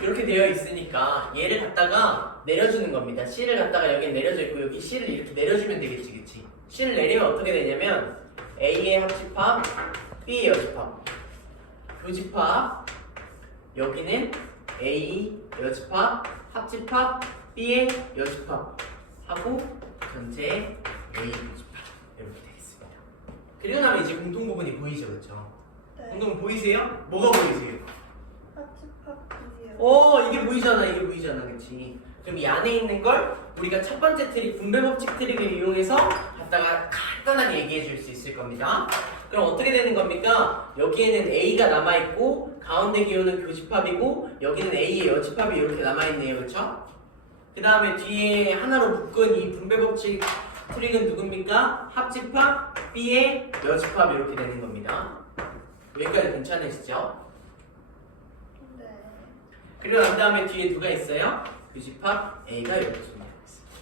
이렇게 되어 있으니까 얘를 갖다가 내려주는 겁니다. C를 갖다가 여기 내려져 있고 여기 C를 이렇게 내려주면 되겠지, 그치? C를 내리면 어떻게 되냐면 A의 합집합, B의 여집합, 교집합, 여기는 A 여집합, 합집합, B의 여집합 하고 전체 A 교집합 이렇게 되겠습니다. 그리고 나면 이제 공통 부분이 보이죠, 그렇죠? 네. 공통 보이세요? 뭐가 보이세요? 합집합 비율. 이게 보이잖아, 그치? 그럼 이 안에 있는 걸 우리가 첫 번째 트릭, 분배 법칙 트릭을 이용해서 갖다가 간단하게 얘기해 줄 수 있을 겁니다. 그럼 어떻게 되는 겁니까? 여기에는 A가 남아있고 가운데 기호는 교집합이고 여기는 A의 여집합이 이렇게 남아있네요, 그쵸? 그 다음에 뒤에 하나로 묶은 이 분배 법칙 트릭은 누굽니까? 합집합, B의 여집합 이렇게 되는 겁니다. 여기까지 괜찮으시죠? 네. 그리고 난 다음에 뒤에 누가 있어요? 교집합 A가 이렇게 존재하고 있습니다.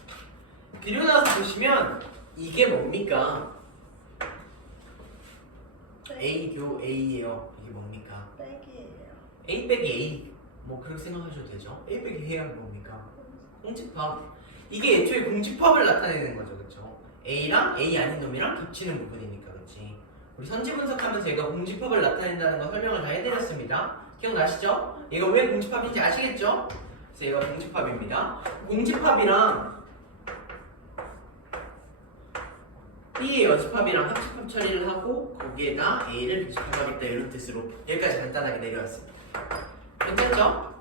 그리고 나서 보시면 이게 뭡니까? A 교 A예요. 이게 뭡니까? 빼기예요. A 빼기 A 뭐 그렇게 생각하셔도 되죠? A 빼기 A가 뭡니까? 공집합. 이게 애초에 공집합을 나타내는 거죠, 그렇죠? A랑 A 아닌 놈이랑 겹치는 부분이니까, 그렇지? 우리 선지 분석하면서 얘가 공집합을 나타낸다는 거 설명을 다 해드렸습니다. 기억나시죠? 얘가 왜 공집합인지 아시겠죠? 그래서 얘가 공집합입니다. 공집합이랑 B의 여집합이랑 합집합 처리를 하고 거기에다 A를 교집합하겠다 이런 뜻으로 여기까지 간단하게 내려왔습니다. 괜찮죠?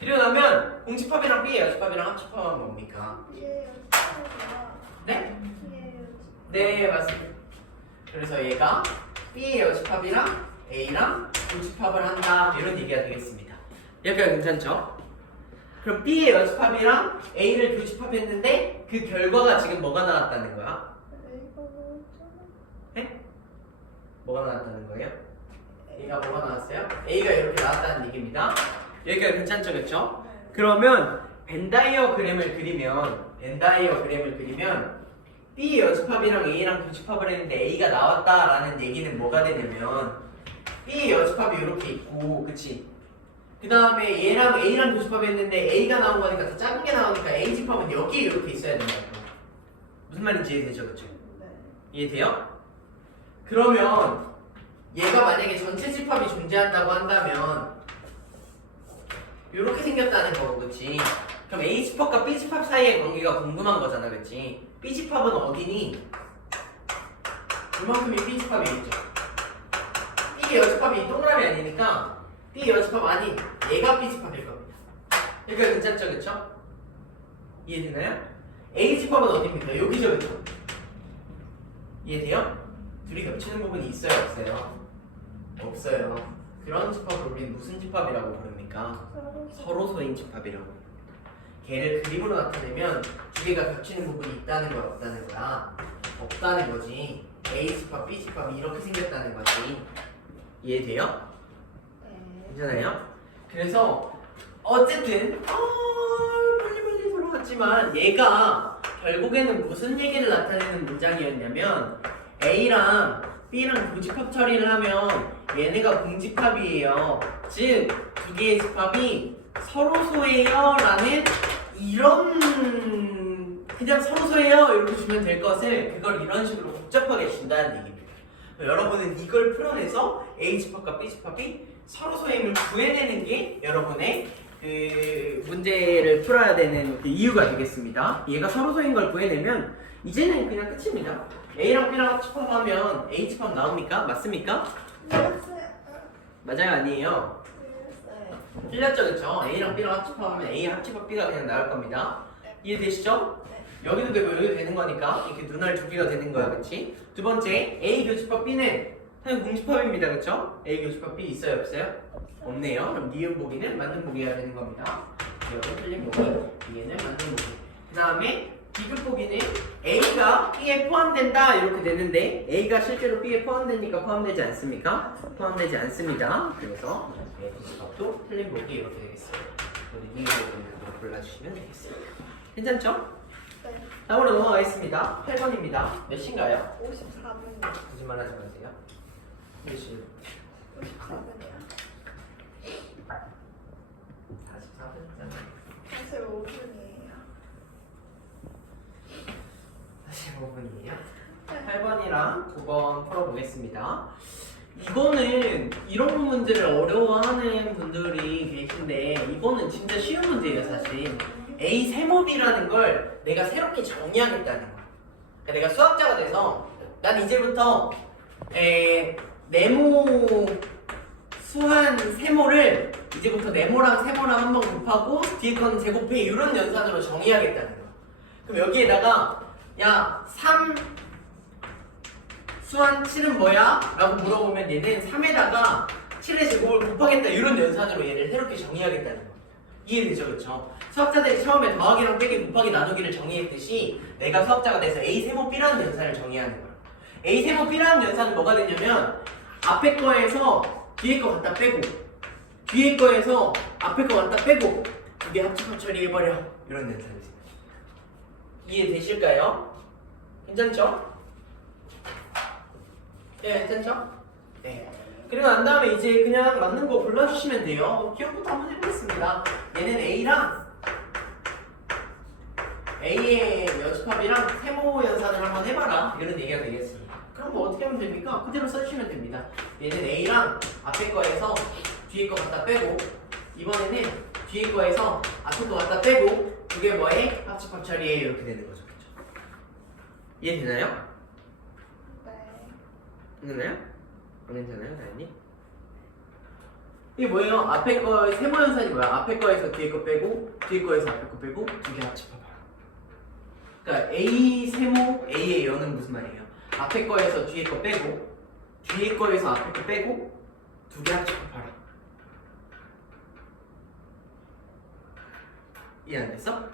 이러고 나면 공집합이랑 B의 여집합이랑 합집합은 뭡니까? B의 여집합이야. 네? B의 여집합. 네, 맞습니다. 그래서 얘가 B의 여집합이랑 A랑 교집합을 한다 이런 얘기가 되겠습니다. 여기가 괜찮죠? 그럼 B의 여집합이랑 A를 교집합했는데 그 결과가 지금 뭐가 나왔다는 거야? A가 뭐였잖아. 네? 뭐가 나왔다는 거예요? A가 뭐가 나왔어요? A가 이렇게 나왔다는 얘기입니다. 여기가 괜찮죠, 그렇죠? 그러면 벤다이어그램을 그리면 B의 여집합이랑 A랑 교집합을 했는데 A가 나왔다라는 얘기는 뭐가 되냐면 B의 여집합이 이렇게 있고, 그치? 그 다음에 얘랑 A랑 교집합했는데 A가 나온 거니까 더 작은 게 나오니까 A 집합은 여기에 이렇게 있어야 된다고. 무슨 말인지 이해되죠, 그쵸? 네. 이해돼요? 그러면 얘가 만약에 전체 집합이 존재한다고 한다면 이렇게 생겼다는 거고, 그치? 그럼 A 집합과 B 집합 사이의 관계가 궁금한 거잖아, 그치? B 집합은 어디니? 이만큼이 B 집합이겠죠? B의 여집합이 동그라미 아니니까 B의 여집합 아닌 얘가 B 집합일 겁니다. 그러니까 괜찮죠, 그쵸? 이해되나요? A 집합은 어디입니까? 여기죠, 그쵸? 이해돼요? 둘이 겹치는 부분이 있어요, 없어요? 없어요. 그런 집합을 우리는 무슨 집합이라고 부릅니까? 서로소인 집합이라고 부릅니다. 걔를 그림으로 나타내면 두 개가 겹치는 부분이 있다는 거야, 없다는 거야? 없다는 거지. A 집합, B 집합이 이렇게 생겼다는 거지. 이해돼요? 네. 괜찮아요? 그래서 어쨌든 빨리 돌아갔지만 얘가 결국에는 무슨 얘기를 나타내는 문장이었냐면 A랑 B랑 교집합 처리를 하면 얘네가 공집합이에요. 즉 두 개의 집합이 서로소예요 라는 이런 그냥 서로소예요 이렇게 주면 될 것을 그걸 이런 식으로 복잡하게 준다는 얘기입니다. 여러분은 이걸 풀어내서 A 집합과 B 집합이 서로소임을 구해내는 게 여러분의 그 문제를 풀어야 되는 그 이유가 되겠습니다. 얘가 서로소인 걸 구해내면 이제는 그냥 끝입니다. A랑 B랑 합집합하면 A 집합 나옵니까? 맞습니까? 맞아요, 아니에요? 틀렸죠, 그쵸? A랑 B랑 합집합하면 A 합집합 B가 그냥 나올 겁니다. 이해되시죠? 여기도 되고 여기도 되는 거니까 이렇게 눈알 두 개가 되는 거야, 그치? 두 번째, A 교집합 B는 당연히 공집합입니다, 그쵸? A 교집합 B 있어요, 없어요? 없네요. 그럼 니은 보기는 맞는 보기가 되는 겁니다. 여기 틀린 보기, 얘는 맞는 보기. 그 다음에 비교 보기는 A가 B에 포함된다 이렇게 되는데 A가 실제로 B에 포함되니까 포함되지 않습니까? 포함되지 않습니다. 그래서 A 교집합도 틀린 보기 이렇게 되겠어요. 우리 니은 보기를 골라주시면 되겠습니다. 괜찮죠? 네. 다음으로 넘어가겠습니다. 8번입니다. 몇 시인가요? 54분이요. 거짓말 하지 마세요. 몇 시? 54분이요. 44분이잖아요. 45분이에요. 45분이에요. 8번이랑 9번 풀어보겠습니다. 이거는 이런 문제를 어려워하는 분들이 계신데 이거는 진짜 쉬운 문제예요, 사실. A 세모비라는 걸 내가 새롭게 정의하겠다는 거야. 그러니까 내가 수학자가 돼서 난 이제부터 네모 수한 세모를 이제부터 네모랑 세모랑 한번 곱하고 뒤에 거는 제곱해 이런 연산으로 정의하겠다는 거야. 그럼 여기에다가 야 3 수한 7은 뭐야? 라고 물어보면 얘는 3에다가 7의 제곱을 곱하겠다 이런 연산으로 얘를 새롭게 정의하겠다는 거야. 이해되죠, 그렇죠? 수학자들이 처음에 더하기랑 빼기, 곱하기, 나누기를 정의했듯이 내가 수학자가 돼서 A 세모 B라는 연산을 정의하는 거야. A 세모 B라는 연산은 뭐가 되냐면 앞에 거에서 뒤에 거 갖다 빼고 뒤에 거에서 앞에 거 갖다 빼고 두 개 합집합 처리해버려 이런 연산이지. 이해되실까요? 괜찮죠? 네, 괜찮죠? 네. 그리고 난 다음에 이제 그냥 맞는 거 골라주시면 돼요. 기억부터 한번 해보겠습니다. 얘는 A랑 A의 여집합이랑 세모 연산을 한번 해봐라 이런 얘기가 되겠습니다. 그럼 뭐 어떻게 하면 됩니까? 그대로 써주시면 됩니다. 얘는 A랑 앞에 거에서 뒤에 거 갖다 빼고 이번에는 뒤에 거에서 앞에 거 갖다 빼고 두 개 뭐에 합집합 처리해 이렇게 되는 거죠. 그렇죠? 이해되나요? 네. 괜찮아요? 안 괜찮아요, 다현이? 이게 뭐예요? 앞에 거 세모연산이 뭐야? 앞에 거에서 뒤에 거 빼고 뒤에 거에서 앞에 거 빼고 두 개 합쳐봐봐. 그러니까 A 세모 A의 여는 무슨 말이에요? 앞에 거에서 뒤에 거 빼고 뒤에 거에서 앞에 거 빼고 두 개 합쳐봐라. 이해 안 됐어?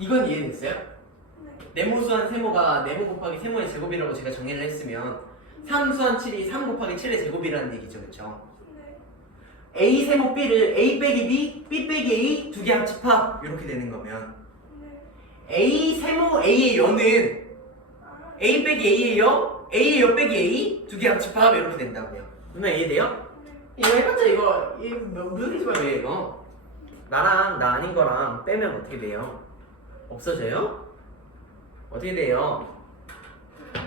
이건 이해됐어요? 네. 네모수한 세모가 네모 곱하기 세모의 제곱이라고 제가 정의를 했으면 3수한 7이 3 곱하기 7의 제곱이라는 얘기죠, 그렇죠? 네. A 세모 B를 A 빼기 B, B 빼기 A 두 개 합집합 이렇게 되는 거면 네. A 세모 A의 여는 아, A 빼기 A의 여, A의 여 빼기 A 두 개 합집합 이렇게 된다고요. 누나 이해돼요? 네. 이거 해봤자 이거 무슨 소리야 이거? 나랑 나 아닌 거랑 빼면 어떻게 돼요? 없어져요? 어떻게 돼요?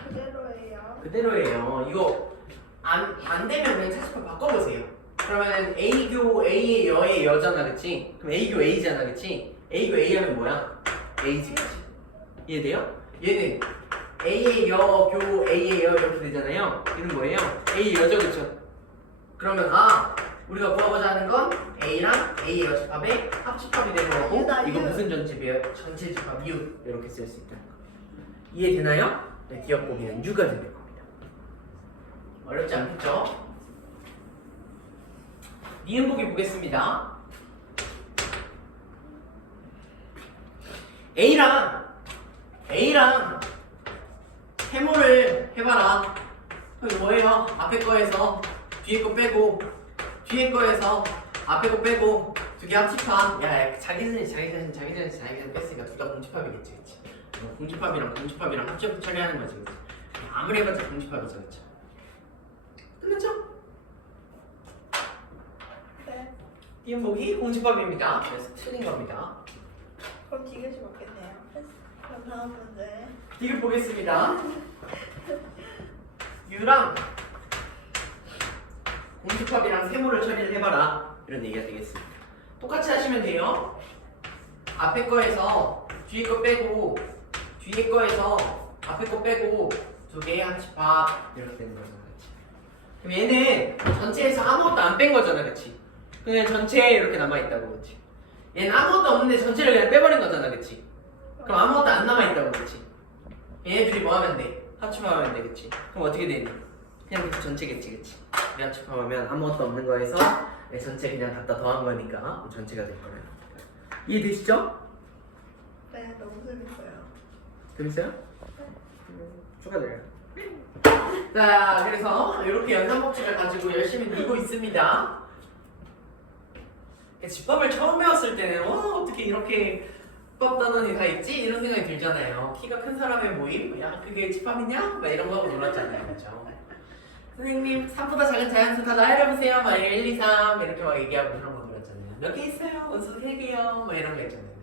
그대로예요. 그대로예요. 이거 안 되면 그냥 차집합 바꿔보세요. 그러면 A교 A의 여의 여잖아, 그치? 그럼 A교 A잖아, 그치? A교 A 하면 뭐야? A지, 그치? 이해돼요? 얘는 A의 여, 교 A의 여 이렇게 되잖아요. 이는 뭐예요? A의 여죠, 그쵸? 그러면 우리가 구하고자 하는 건 A랑 A의 여집합의 합집합이 되는 거고 이거 무슨 전집이에요? 전체 집합 U 이렇게 쓸 수 있다는 거. 이해되나요? 네, 기억 보기는 U가 되는 겁니다. 어렵지 않겠죠? 니은 보기 보겠습니다. A랑 세모를 해봐라. 그럼 뭐예요? 앞에 거에서 뒤에 거 빼고 뒤에 거에서 앞에 거 빼고 두 개 합집합. 야, 자기 자신 뺐으니까 둘 다 공집합이겠지, 그치? 공집합이랑 합집 처리하는 거지, 그치? 아무리 해봤자 공집합이죠, 그치? 끝났죠? 네. 니은 보기 공집합입니다. 그래서 틀린 겁니다. 그럼 뒤개시 맞겠네요. 그럼 다음 문제. 이걸 보겠습니다. U랑 공집합이랑 세모를 처리를 해봐라. 이런 얘기가 되겠습니다. 똑같이 하시면 돼요. 앞에 거에서 뒤에 거 빼고 뒤에 거에서 앞에 거 빼고 두 개의 합집합 이렇게 되는 거죠, 그렇지? 그럼 얘는 전체에서 아무것도 안 뺀 거잖아, 그렇지? 그냥 전체에 이렇게 남아 있다고, 그렇지? 얘는 아무것도 없는데 전체를 그냥 빼버린 거잖아, 그렇지? 그럼 아무것도 안 남아 있다고, 그렇지? 얘네들이 뭐 하면 돼? 합집합하면 돼, 그렇지? 그럼 어떻게 되니? 그냥 전체겠지, 그렇지? 합집합하면 아무것도 없는 거에서 전체 그냥 갖다 더한 거니까 전체가 될 거예요. 이해되시죠? 네, 너무 재밌어요. 재밌어요? 축하드려요. 자, 그래서 이렇게 연산법칙을 가지고 열심히 놀고 있습니다. 집합을 처음 배웠을 때는 어떻게 이렇게 집합 단원이 다 있지? 이런 생각이 들잖아요. 키가 큰 사람의 모임? 야, 그게 집합이냐? 막 이런 거 하고 놀았잖아요, 그렇죠? 선생님, 3보다 작은 자연수 다 나열해보세요. 막 1, 2, 3 이렇게 막 얘기하고 그런 거 놀았잖아요. 몇 개 있어요? 원수 3개요. 막 이런 거 있잖아요.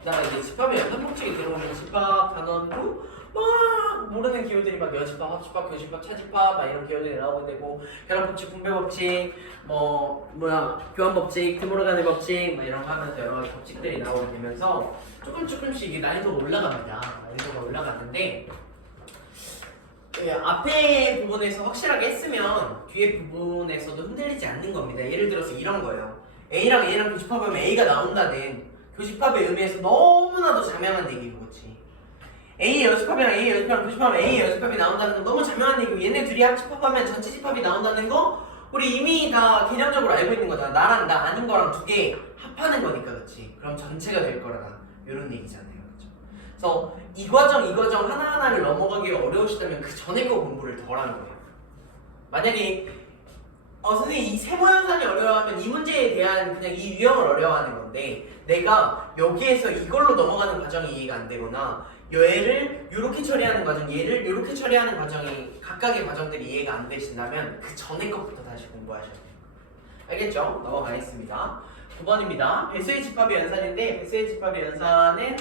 그다음에 이제 집합에 연산법칙이 들어오면 집합 단원도 막 모르는 기호들이 막 여집합, 합집합, 교집합, 차집합 막 이런 기호들이 나오게 되고 결합법칙, 분배법칙, 교환법칙, 드모르간의 법칙 뭐 이런 거 하면서 여러 가지 법칙들이 나오게 되면서 조금씩 이게 난이도가 올라갑니다. 난이도가 올라가는데 앞에 부분에서 확실하게 했으면 뒤에 부분에서도 흔들리지 않는 겁니다. 예를 들어서 이런 거예요. A랑 A랑 교집합하면 A가 나온다는 교집합의 의미에서 너무나도 자명한 얘기고, 그렇지? A의 여집합이랑 A의 여집합이랑 교집합하면 A의 여집합이 나온다는 건 너무 자명한 얘기고 얘네 둘이 합집합하면 전체 집합이 나온다는 거 우리 이미 다 개념적으로 알고 있는 거잖아. 나랑 나 아닌 거랑 두 개 합하는 거니까, 그렇지? 그럼 전체가 될 거라 이런 얘기잖아요, 그렇죠? 그래서 이 과정 하나하나를 넘어가기 어려우시다면 그 전에 거 공부를 덜 하는 거예요. 만약에 선생님 이 세모연산이 어려워하면 이 문제에 대한 그냥 이 유형을 어려워하는 건데 내가 여기에서 이걸로 넘어가는 과정이 이해가 안 되거나 얘를 이렇게 처리하는 과정, 얘를 이렇게 처리하는 과정이 각각의 과정들이 이해가 안 되신다면 그 전에 것부터 다시 공부하셔야 돼요. 알겠죠? 넘어가겠습니다. 9번입니다. 배수의 집합의 연산인데 배수의 집합의 연산은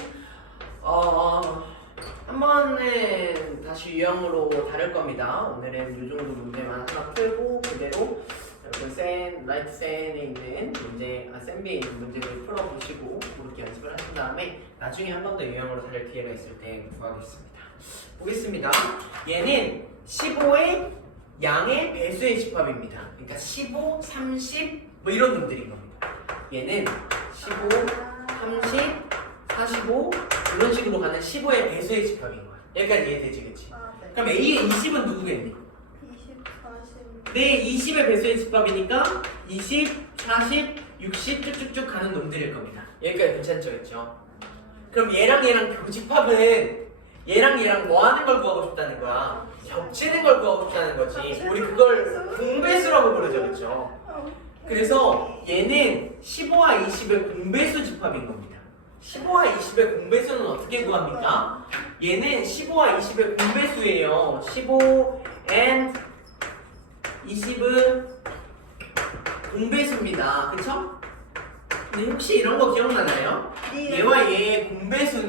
한 번은 다시 유형으로 다룰 겁니다. 오늘은 이 정도 문제만 하나 풀고 그대로 여러분 라이트 센에 있는 문제, 센비에 있는 문제를 풀어보시고 그렇게 연습을 하신 다음에 나중에 한 번 더 유형으로 다룰 기회가 있을 때 구하겠습니다. 보겠습니다. 얘는 15의 양의 배수의 집합입니다. 그러니까 15, 30 뭐 이런 놈들인 겁니다. 얘는 15, 30, 45 이런 식으로 가는 15의 배수의 집합인 거야. 여기까지 이해되지, 그치? 아, 네. 그럼 A의 20은 누구겠니? 20, 40. 네, 20의 배수의 집합이니까 20, 40, 60 쭉쭉쭉 가는 놈들일 겁니다. 여기까지 괜찮죠, 그렇죠? 그럼 얘랑 교집합은 얘랑 뭐 하는 걸 구하고 싶다는 거야? 겹치는 걸 구하고 싶다는 거지. 우리 그걸 공배수라고 부르죠, 그렇죠? 그래서 얘는 15와 20의 공배수 집합인 겁니다. 15와 20의 공배수는 어떻게 구합니까? 얘는 15와 20의 공배수예요. 15 and 20은 공배수입니다. 그쵸? 근데 혹시 이런 거 기억나나요? 얘와 얘의 공배수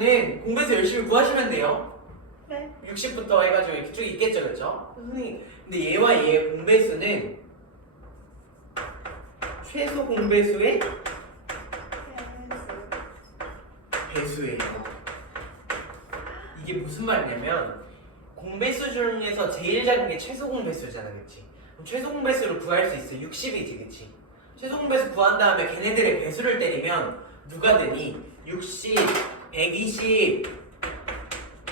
열심히 구하시면 돼요. 네. 60부터 해가지고 이렇게 쭉 있겠죠, 그렇죠? 근데 얘와 얘의 공배수는 최소 공배수의 배수예요. 이게 무슨 말이냐면 공배수 중에서 제일 작은 게 최소 공배수잖아, 그렇지? 그럼 최소 공배수를 구할 수 있어. 60이지, 그렇지? 최소 공배수 구한 다음에 걔네들의 배수를 때리면 누가 되니? 60, 120,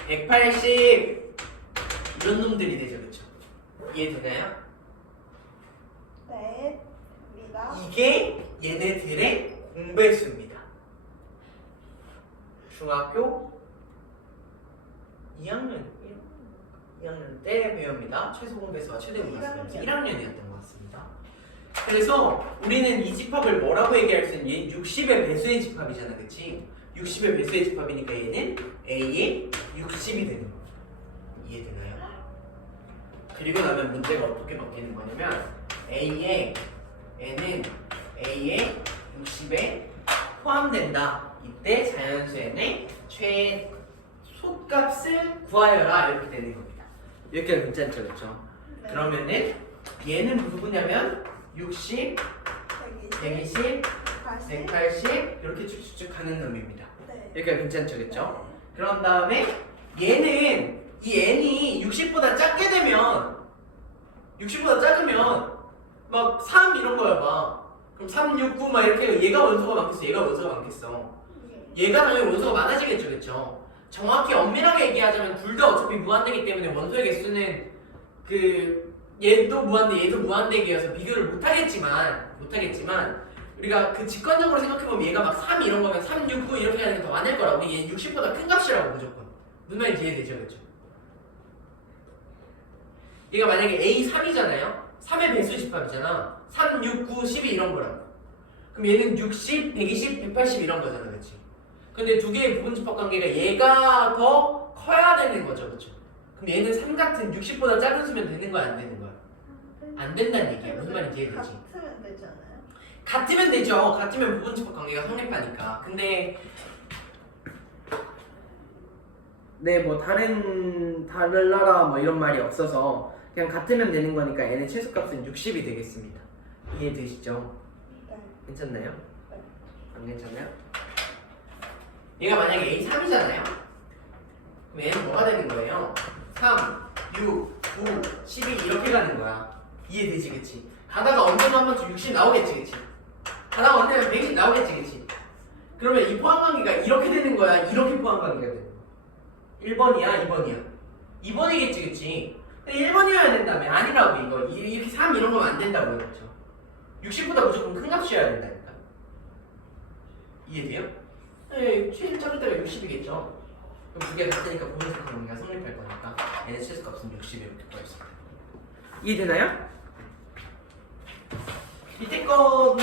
180 이런 놈들이 되죠, 그렇죠? 이해되나요? 네. 됩니다. 이게 얘네들의 공배수입니다. 중학교 2학년 때 배웁니다. 최소 공배수와 최대 공배수가 1학년이었던 것 같습니다. 그래서 우리는 이 집합을 뭐라고 얘기할 수 있는? 얘 60의 배수의 집합이잖아, 그치? 60의 배수의 집합이니까 얘는 A의 60이 되는 거예요. 이해되나요? 그리고 나면 문제가 어떻게 바뀌는 거냐면 A의 N은 A의 60에 포함된다. 이때 자연수 N의 최소값을 구하여라 이렇게 되는 겁니다. 이렇게 괜찮죠, 그렇죠? 네. 그러면은 얘는 누구냐면 60, 120, 180 이렇게 쭉쭉쭉 가는 놈입니다. 네. 여기가 괜찮죠, 그렇죠? 그런 다음에 얘는 이 n이 60보다 작게 되면 60보다 작으면 막 3 이런 거야 막. 그럼 3, 6, 9 막 이렇게 얘가 원소가 많겠어, 얘가 원소가 많겠어. 얘가 당연히 원소가 많아지겠죠, 그렇죠? 정확히 엄밀하게 얘기하자면 둘 다 어차피 무한대기 때문에 원소의 개수는 그 얘도 무한대, 얘도 무한대기여서 비교를 못하겠지만 우리가 그 직관적으로 생각해보면 얘가 막 3 이런 거면 3, 6, 9 이렇게 하는 게 더 많을 거라고. 얘 60보다 큰 값이라고 무조건. 무슨 말인지 이해되죠, 그렇죠? 얘가 만약에 A 3이잖아요. 3의 배수 집합이잖아. 3, 6, 9, 12 이런 거라고. 그럼 얘는 60, 120, 180 이런 거잖아, 그렇지? 근데 두 개의 부분 집합 관계가 얘가 더 커야 되는 거죠, 그렇죠? 그럼 얘는 3 같은 60보다 작은 수면 되는 거야, 안 되는 거야? 안 된다는 얘기야. 무슨 말인지 이해되지? 같으면 되지 않아요? 같으면 되죠. 같으면 부분 집합 관계가 성립하니까. 근데 네, 뭐 다를라라 뭐 이런 말이 없어서 그냥 같으면 되는 거니까 얘는 최소값은 60이 되겠습니다. 이해되시죠? 네. 괜찮나요? 네. 안 괜찮나요? 얘가 만약에 A 3이잖아요. 그럼 얘는 뭐가 되는 거예요? 3, 6, 9, 12 이렇게 가는 거야. 이해되지, 그치? 가다가 언젠가 한 번쯤 60 나오겠지, 그치? 가다가 언젠가 120 나오겠지, 그치? 그러면 이 포함관계가 이렇게 되는 거야? 이렇게 포함관계가 되는 거야? 1번이야? 2번이야? 2번이겠지, 그치? 근데 1번이어야 된다며. 아니라고 이거. 이렇게 3 이런 거면 안 된다고요, 그렇죠? 60보다 무조건 큰 값이어야 된다니까. 이해돼요? 네, 최소 작을 때가 60이겠죠? 그럼 두 개 같으니까 부분적 관계가 성립할 거니까 얘는 최소값은 60 이렇게 구했습니다. 이해되나요? 밑에 거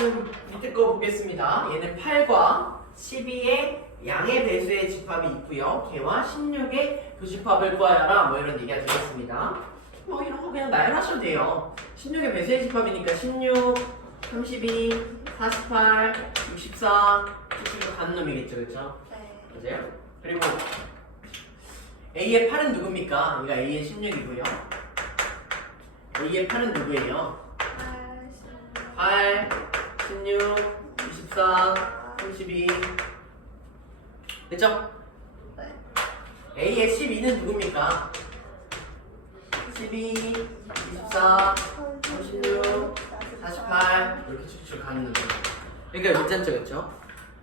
보겠습니다. 얘는 8과 12의 양의 배수의 집합이 있고요. 걔와 16의 교집합을 구하여라. 뭐 이런 얘기가 되겠습니다. 뭐 이런 거 그냥 나열하셔도 돼요. 16의 배수의 집합이니까 16, 32, 48, 64 이렇게 가는 놈이겠죠, 그렇죠? 네. 맞아요? 그리고 A의 8은 누굽니까? 얘가 A의 16이고요. A의 8은 누구예요? 8, 16, 24, 32 됐죠? 네. A의 12는 누굽니까? 12, 24, 36, 48 이렇게 쭉쭉 가는 거죠. 그러니까 밑잔자겠죠?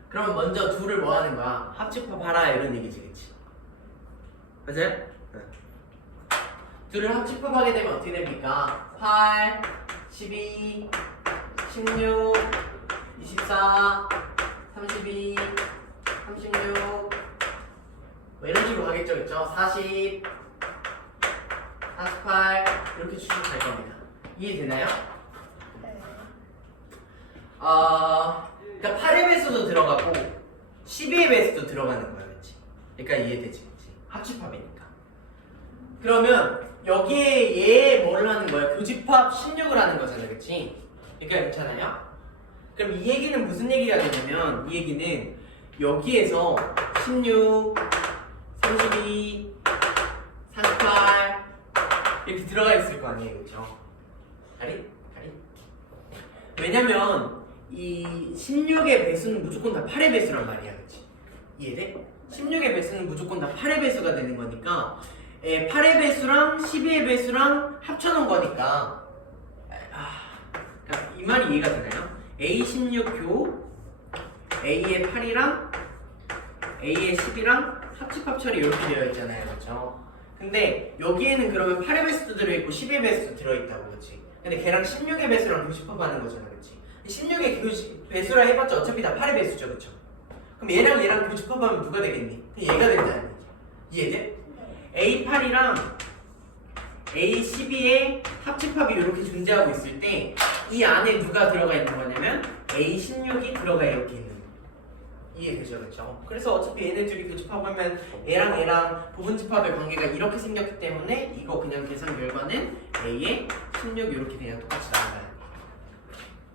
그러면 먼저 둘을 뭐 하는 거야? 합집합하라 이런 얘기지, 그치? 맞아요? 네. 둘을 합집합하게 되면 어떻게 됩니까? 8, 12, 16, 24, 32, 36 뭐 이런 식으로 가겠죠, 그쵸? 40, 48 이렇게 쭉쭉 갈 겁니다. 이해되나요? 네. 그러니까 8의 배수도 들어가고 12의 배수도 들어가는 거야, 그치? 그러니까 이해되지, 그치? 합집합이니까. 그러면 여기에 얘 뭘 하는 거야? 교집합 16을 하는 거잖아, 그치? 그러니까 괜찮아요? 그럼 이 얘기는 무슨 얘기가 되냐면 이 얘기는 여기에서 16, 32, 48 이렇게 들어가 있을 거 아니에요, 그쵸? 가리? 왜냐면 이 16의 배수는 무조건 다 8의 배수란 말이야, 그치? 이해돼? 16의 배수는 무조건 다 8의 배수가 되는 거니까 8의 배수랑 12의 배수랑 합쳐놓은 거니까 그러니까 이 말이 이해가 되나요? A16교 A의 8이랑 A의 10이랑 합집합 처리 이렇게 되어 있잖아요, 그렇죠? 근데 여기에는 그러면 8의 배수도 들어있고 10의 배수도 들어있다고, 그렇지? 근데 걔랑 16의 배수랑 교집합하는 거잖아, 그렇지? 16의 배수라 해봤자 어차피 다 8의 배수죠, 그렇죠? 그럼 얘랑 교집합하면 누가 되겠니? 얘가 된다는 거지. 이해돼? A8이랑 A12의 합집합이 이렇게 존재하고 있을 때 이 안에 누가 들어가 있는 거냐면 A16이 들어가 이렇게 있는 거예요. 이해되죠, 그렇죠? 그래서 어차피 얘네 둘이 교집합하면 얘랑 부분집합의 관계가 이렇게 생겼기 때문에 이거 그냥 계산 결과는 A의 16 이렇게 그냥 똑같이 나온다는 거예요.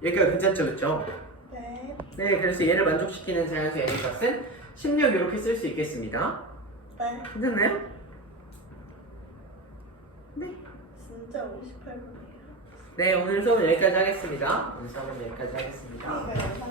여기가 괜찮죠, 그렇죠? 네. 네, 그래서 얘를 만족시키는 자연수 N의 값은 16 이렇게 쓸 수 있겠습니다. 네. 괜찮나요? 네. 진짜 58분이에요. 네, 오늘 수업은 여기까지 하겠습니다. 오늘 수업은 여기까지 하겠습니다. 그러니까